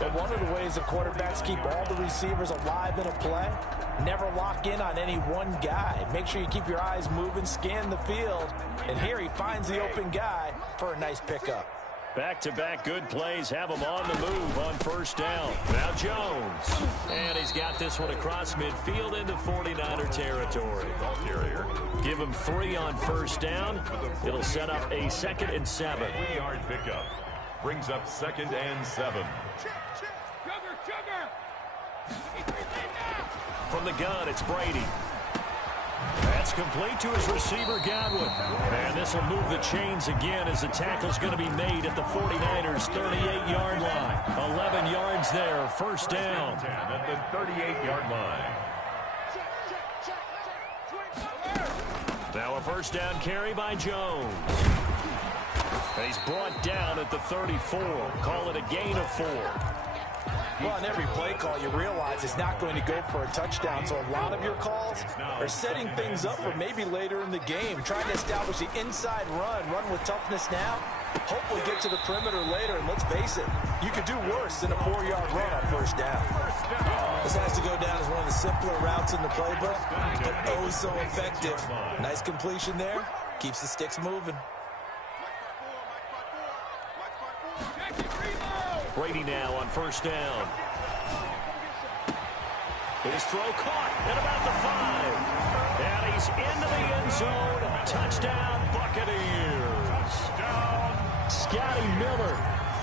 But one of the ways the quarterbacks keep all the receivers alive in a play, never lock in on any one guy. Make sure you keep your eyes moving, scan the field. And here he finds the open guy for a nice pickup. Back-to-back good plays have him on the move on 1st down. Now Jones. And he's got this one across midfield into 49er territory. Give him 3 on 1st down. It'll set up a 2nd and 7. 3-yard pickup. Brings up 2nd and 7. From the gun, it's Brady. That's complete to his receiver, Godwin. And this will move the chains again as the tackle's going to be made at the 49ers' 38-yard line. 11 yards there, 1st down. At the 38-yard line. Now a 1st down carry by Jones. He's brought down at the 34. Call it a gain of 4. Well, on every play call, you realize it's not going to go for a touchdown, so a lot of your calls are setting things up for maybe later in the game, trying to establish the inside run with toughness now, hopefully get to the perimeter later, and let's face it, you could do worse than a 4-yard run on first down. This has to go down as one of the simpler routes in the playbook, but oh so effective. Nice completion there, keeps the sticks moving. Brady now on first down. His throw caught at about the 5. And he's into the end zone. Touchdown, Buccaneers. Scotty Miller,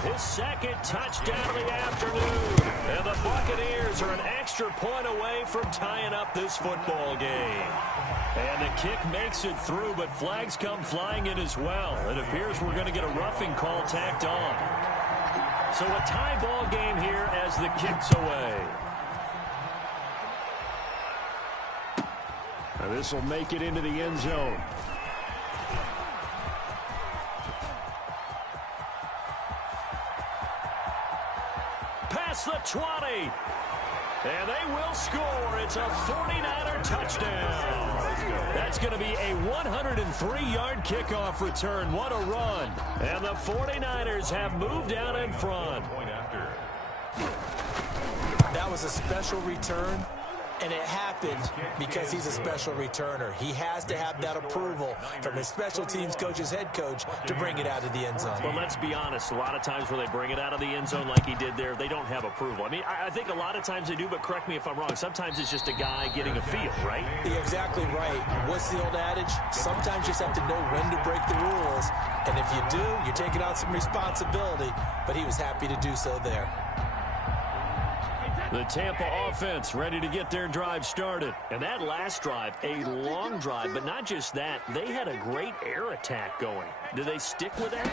his second touchdown of the afternoon. And the Buccaneers are an extra point away from tying up this football game. And the kick makes it through, but flags come flying in as well. It appears we're going to get a roughing call tacked on. So a tie ball game here as the kick's away. Now this will make it into the end zone. Past the 20. And they will score. It's a 49er touchdown. That's going to be a 103-yard kickoff return. What a run. And the 49ers have moved out in front. That was a special return, and it happened because he's a special returner. He has to have that approval from his special teams coach's head coach to bring it out of the end zone. Well, let's be honest. A lot of times when they bring it out of the end zone like he did there, they don't have approval. I mean, I think a lot of times they do, but correct me if I'm wrong. Sometimes it's just a guy getting a feel, right? You're exactly right. What's the old adage? Sometimes you just have to know when to break the rules, and if you do, you're taking on some responsibility, but he was happy to do so there. The Tampa offense ready to get their drive started. And that last drive, a long drive, but not just that. They had a great air attack going. Do they stick with that?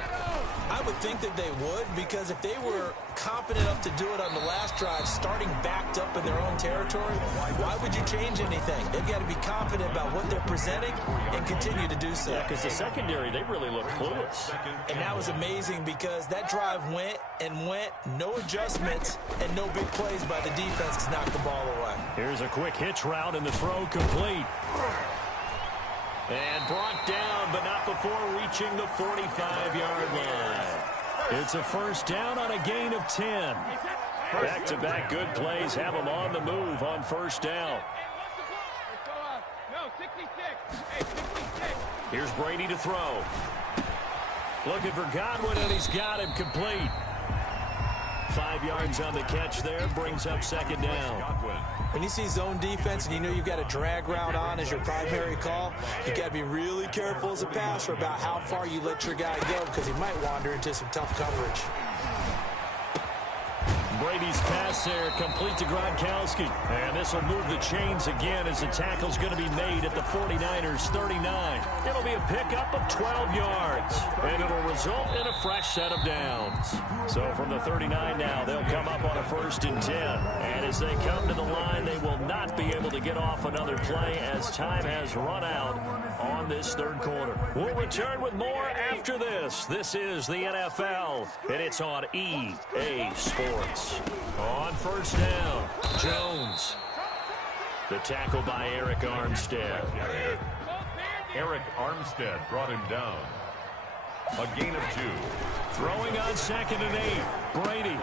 I would think that they would, because if they were confident enough to do it on the last drive, starting backed up in their own territory, why would you change anything? They've got to be confident about what they're presenting and continue to do so. Yeah, because the secondary, they really look clueless. And that was amazing because that drive went and went, no adjustments, and no big plays by the defense to knock the ball away. Here's a quick hitch route and the throw complete. And brought down, but not before reaching the 45-yard line. It's a first down on a gain of 10. Back-to-back good plays have them on the move on first down. Here's Brady to throw. Looking for Godwin, and he's got him complete. 5 yards on the catch there, brings up second down. When you see zone defense and you know you've got a drag route on as your primary call, you got to be really careful as a passer about how far you let your guy go, because he might wander into some tough coverage. Brady's pass there, complete to Gronkowski. And this will move the chains again as the tackle's going to be made at the 49ers' 39. It'll be a pickup of 12 yards, and it'll result in a fresh set of downs. So from the 39 now, they'll come up on a 1st and 10. And as they come to the line, they will not be able to get off another play as time has run out on this third quarter. We'll return with more after this. This is the NFL, and it's on EA Sports. On first down, Jones. The tackle by Eric Armstead. Eric Armstead brought him down. A gain of 2. Throwing on 2nd and 8. Brady.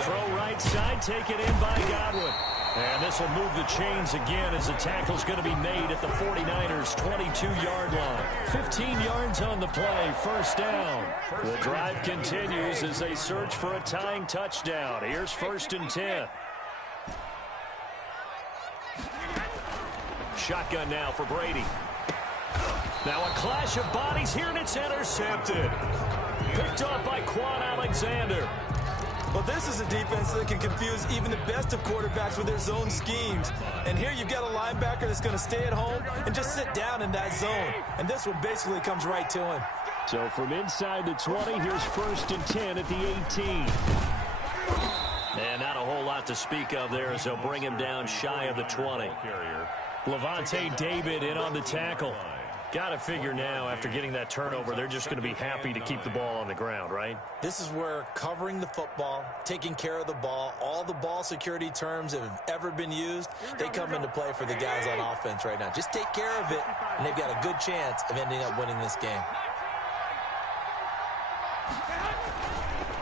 Throw right side, taken in by Godwin. And this will move the chains again as the tackle's going to be made at the 49ers' 22-yard line. 15 yards on the play, first down. The drive continues as they search for a tying touchdown. Here's 1st and 10. Shotgun now for Brady. Now a clash of bodies here, and it's intercepted. Picked off by Quan Alexander. Well, this is a defense that can confuse even the best of quarterbacks with their zone schemes. And here you've got a linebacker that's going to stay at home and just sit down in that zone. And this one basically comes right to him. So from inside the 20, here's 1st and 10 at the 18. And not a whole lot to speak of there as they'll bring him down shy of the 20. Levante David in on the tackle. Got to figure now, after getting that turnover, they're just going to be happy to keep the ball on the ground, right? This is where covering the football, taking care of the ball, all the ball security terms that have ever been used, they come into play for the guys on offense right now. Just take care of it, and they've got a good chance of ending up winning this game.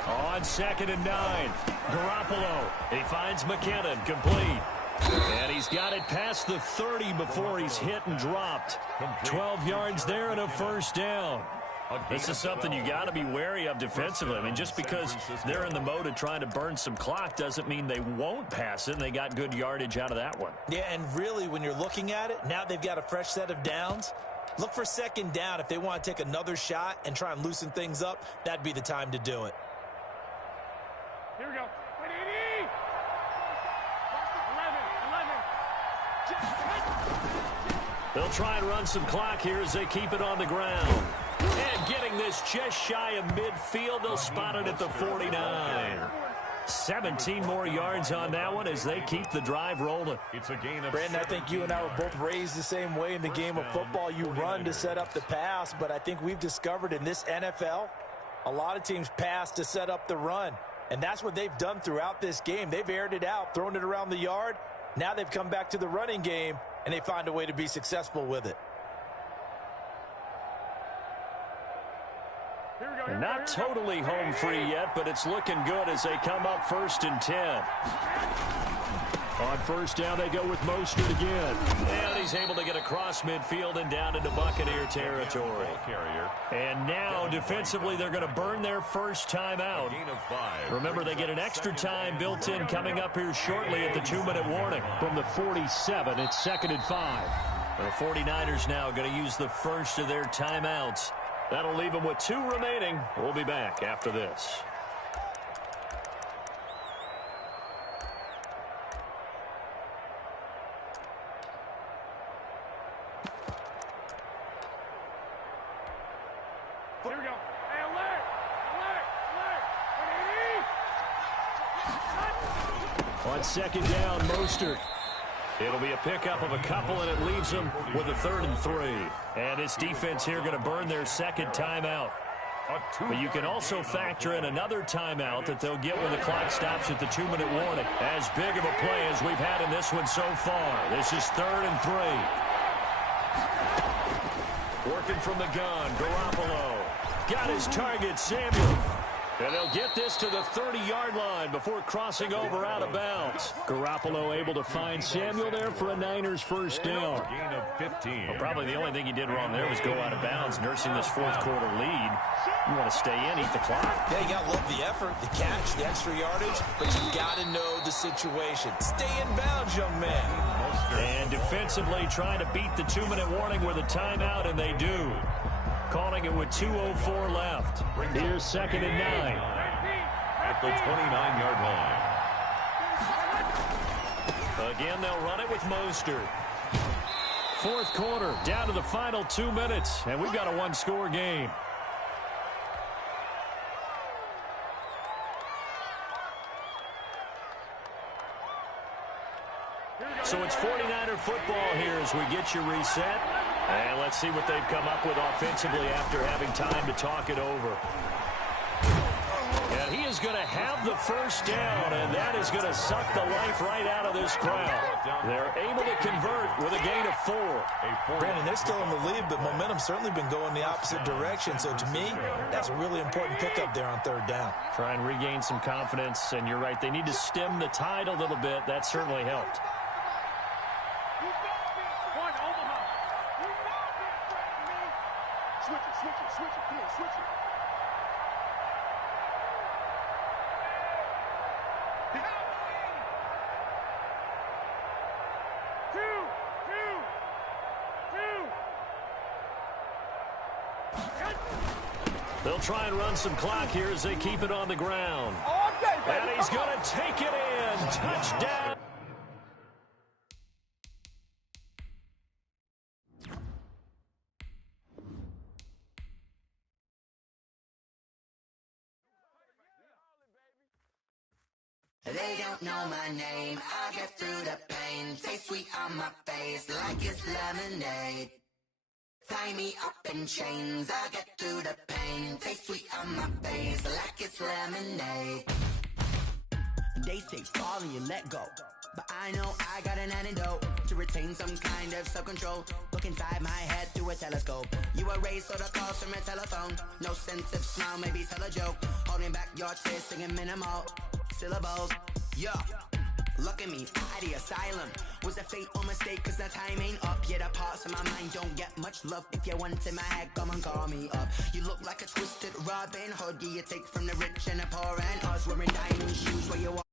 On 2nd and 9, Garoppolo. He finds McKinnon, complete. And he's got it past the 30 before he's hit and dropped. 12 yards there and a first down. This is something you got to be wary of defensively. I mean, just because they're in the mode of trying to burn some clock doesn't mean they won't pass it, and they got good yardage out of that one. Yeah, and really, when you're looking at it, now they've got a fresh set of downs. Look for 2nd down. If they want to take another shot and try and loosen things up, that'd be the time to do it. Here we go. They'll try and run some clock here as they keep it on the ground. And getting this just shy of midfield, they'll spot it at the 49. 17 more yards on that one as they keep the drive rolling. It's a gain of Brandon, I think you and I were both raised the same way in the game of football. You run to set up the pass, but I think we've discovered in this NFL, a lot of teams pass to set up the run. And that's what they've done throughout this game. They've aired it out, thrown it around the yard. Now they've come back to the running game, and they find a way to be successful with it. And not totally home free yet, but it's looking good as they come up 1st and 10. On 1st down, they go with Mostert again. And he's able to get across midfield and down into Buccaneer territory. And now, defensively, they're going to burn their first timeout. Remember, they get an extra time built in coming up here shortly at the 2-minute warning. From the 47, it's 2nd and 5. The 49ers now going to use the first of their timeouts. That'll leave them with 2 remaining. We'll be back after this. Here we go. Hey, alert! Alert! Alert! On 2nd down, Mostert. It'll be a pickup of a couple, and it leaves them with a 3rd and 3. And this defense here going to burn their 2nd timeout. But you can also factor in another timeout that they'll get when the clock stops at the 2-minute warning. As big of a play as we've had in this one so far. This is 3rd and 3. Working from the gun, Garoppolo. Got his target, Samuel. And they'll get this to the 30-yard line before crossing over out of bounds. Garoppolo able to find Samuel there for a Niners first down. gain of 15. Well, probably the only thing he did wrong there was go out of bounds, nursing this 4th quarter lead. You want to stay in, eat the clock. Yeah, you got to love the effort, the catch, the extra yardage, but you got to know the situation. Stay in bounds, young man. And defensively trying to beat the 2-minute warning with a timeout, and they do. Calling it with 2:04 left. Here's 2nd and 9. At the 29-yard line. Again, they'll run it with Mostert. 4th quarter, down to the final 2 minutes, and we've got a 1-score game. So it's 49er football here as we get you reset. And let's see what they've come up with offensively after having time to talk it over. And he is going to have the first down, and that is going to suck the life right out of this crowd. They're able to convert with a gain of 4. Brandon, they're still in the lead, but momentum's certainly been going the opposite direction. So to me, that's a really important pickup there on 3rd down. Try and regain some confidence, and you're right, they need to stem the tide a little bit. That certainly helped. They'll try and run some clock here as they keep it on the ground. And he's going to take it in. Touchdown. They don't know my name. I get through the pain. Taste sweet on my face like it's lemonade. Tie me up in chains, I get through the pain. Taste sweet on my face, like it's lemonade. They say fall and you let go, but I know I got an antidote to retain some kind of self-control. Look inside my head through a telescope. You erase all the calls from a telephone. No sense of smile, maybe tell a joke. Holding back your tears, singing minimal syllables. Yo, look at me, out the asylum. Was a fate or mistake, cause the time ain't up. Yeah, the parts of my mind don't get much love. If you want in my head, come and call me up. You look like a twisted Robin Hood. Yeah, you take from the rich and the poor and us. Wearing diamond shoes where you walk.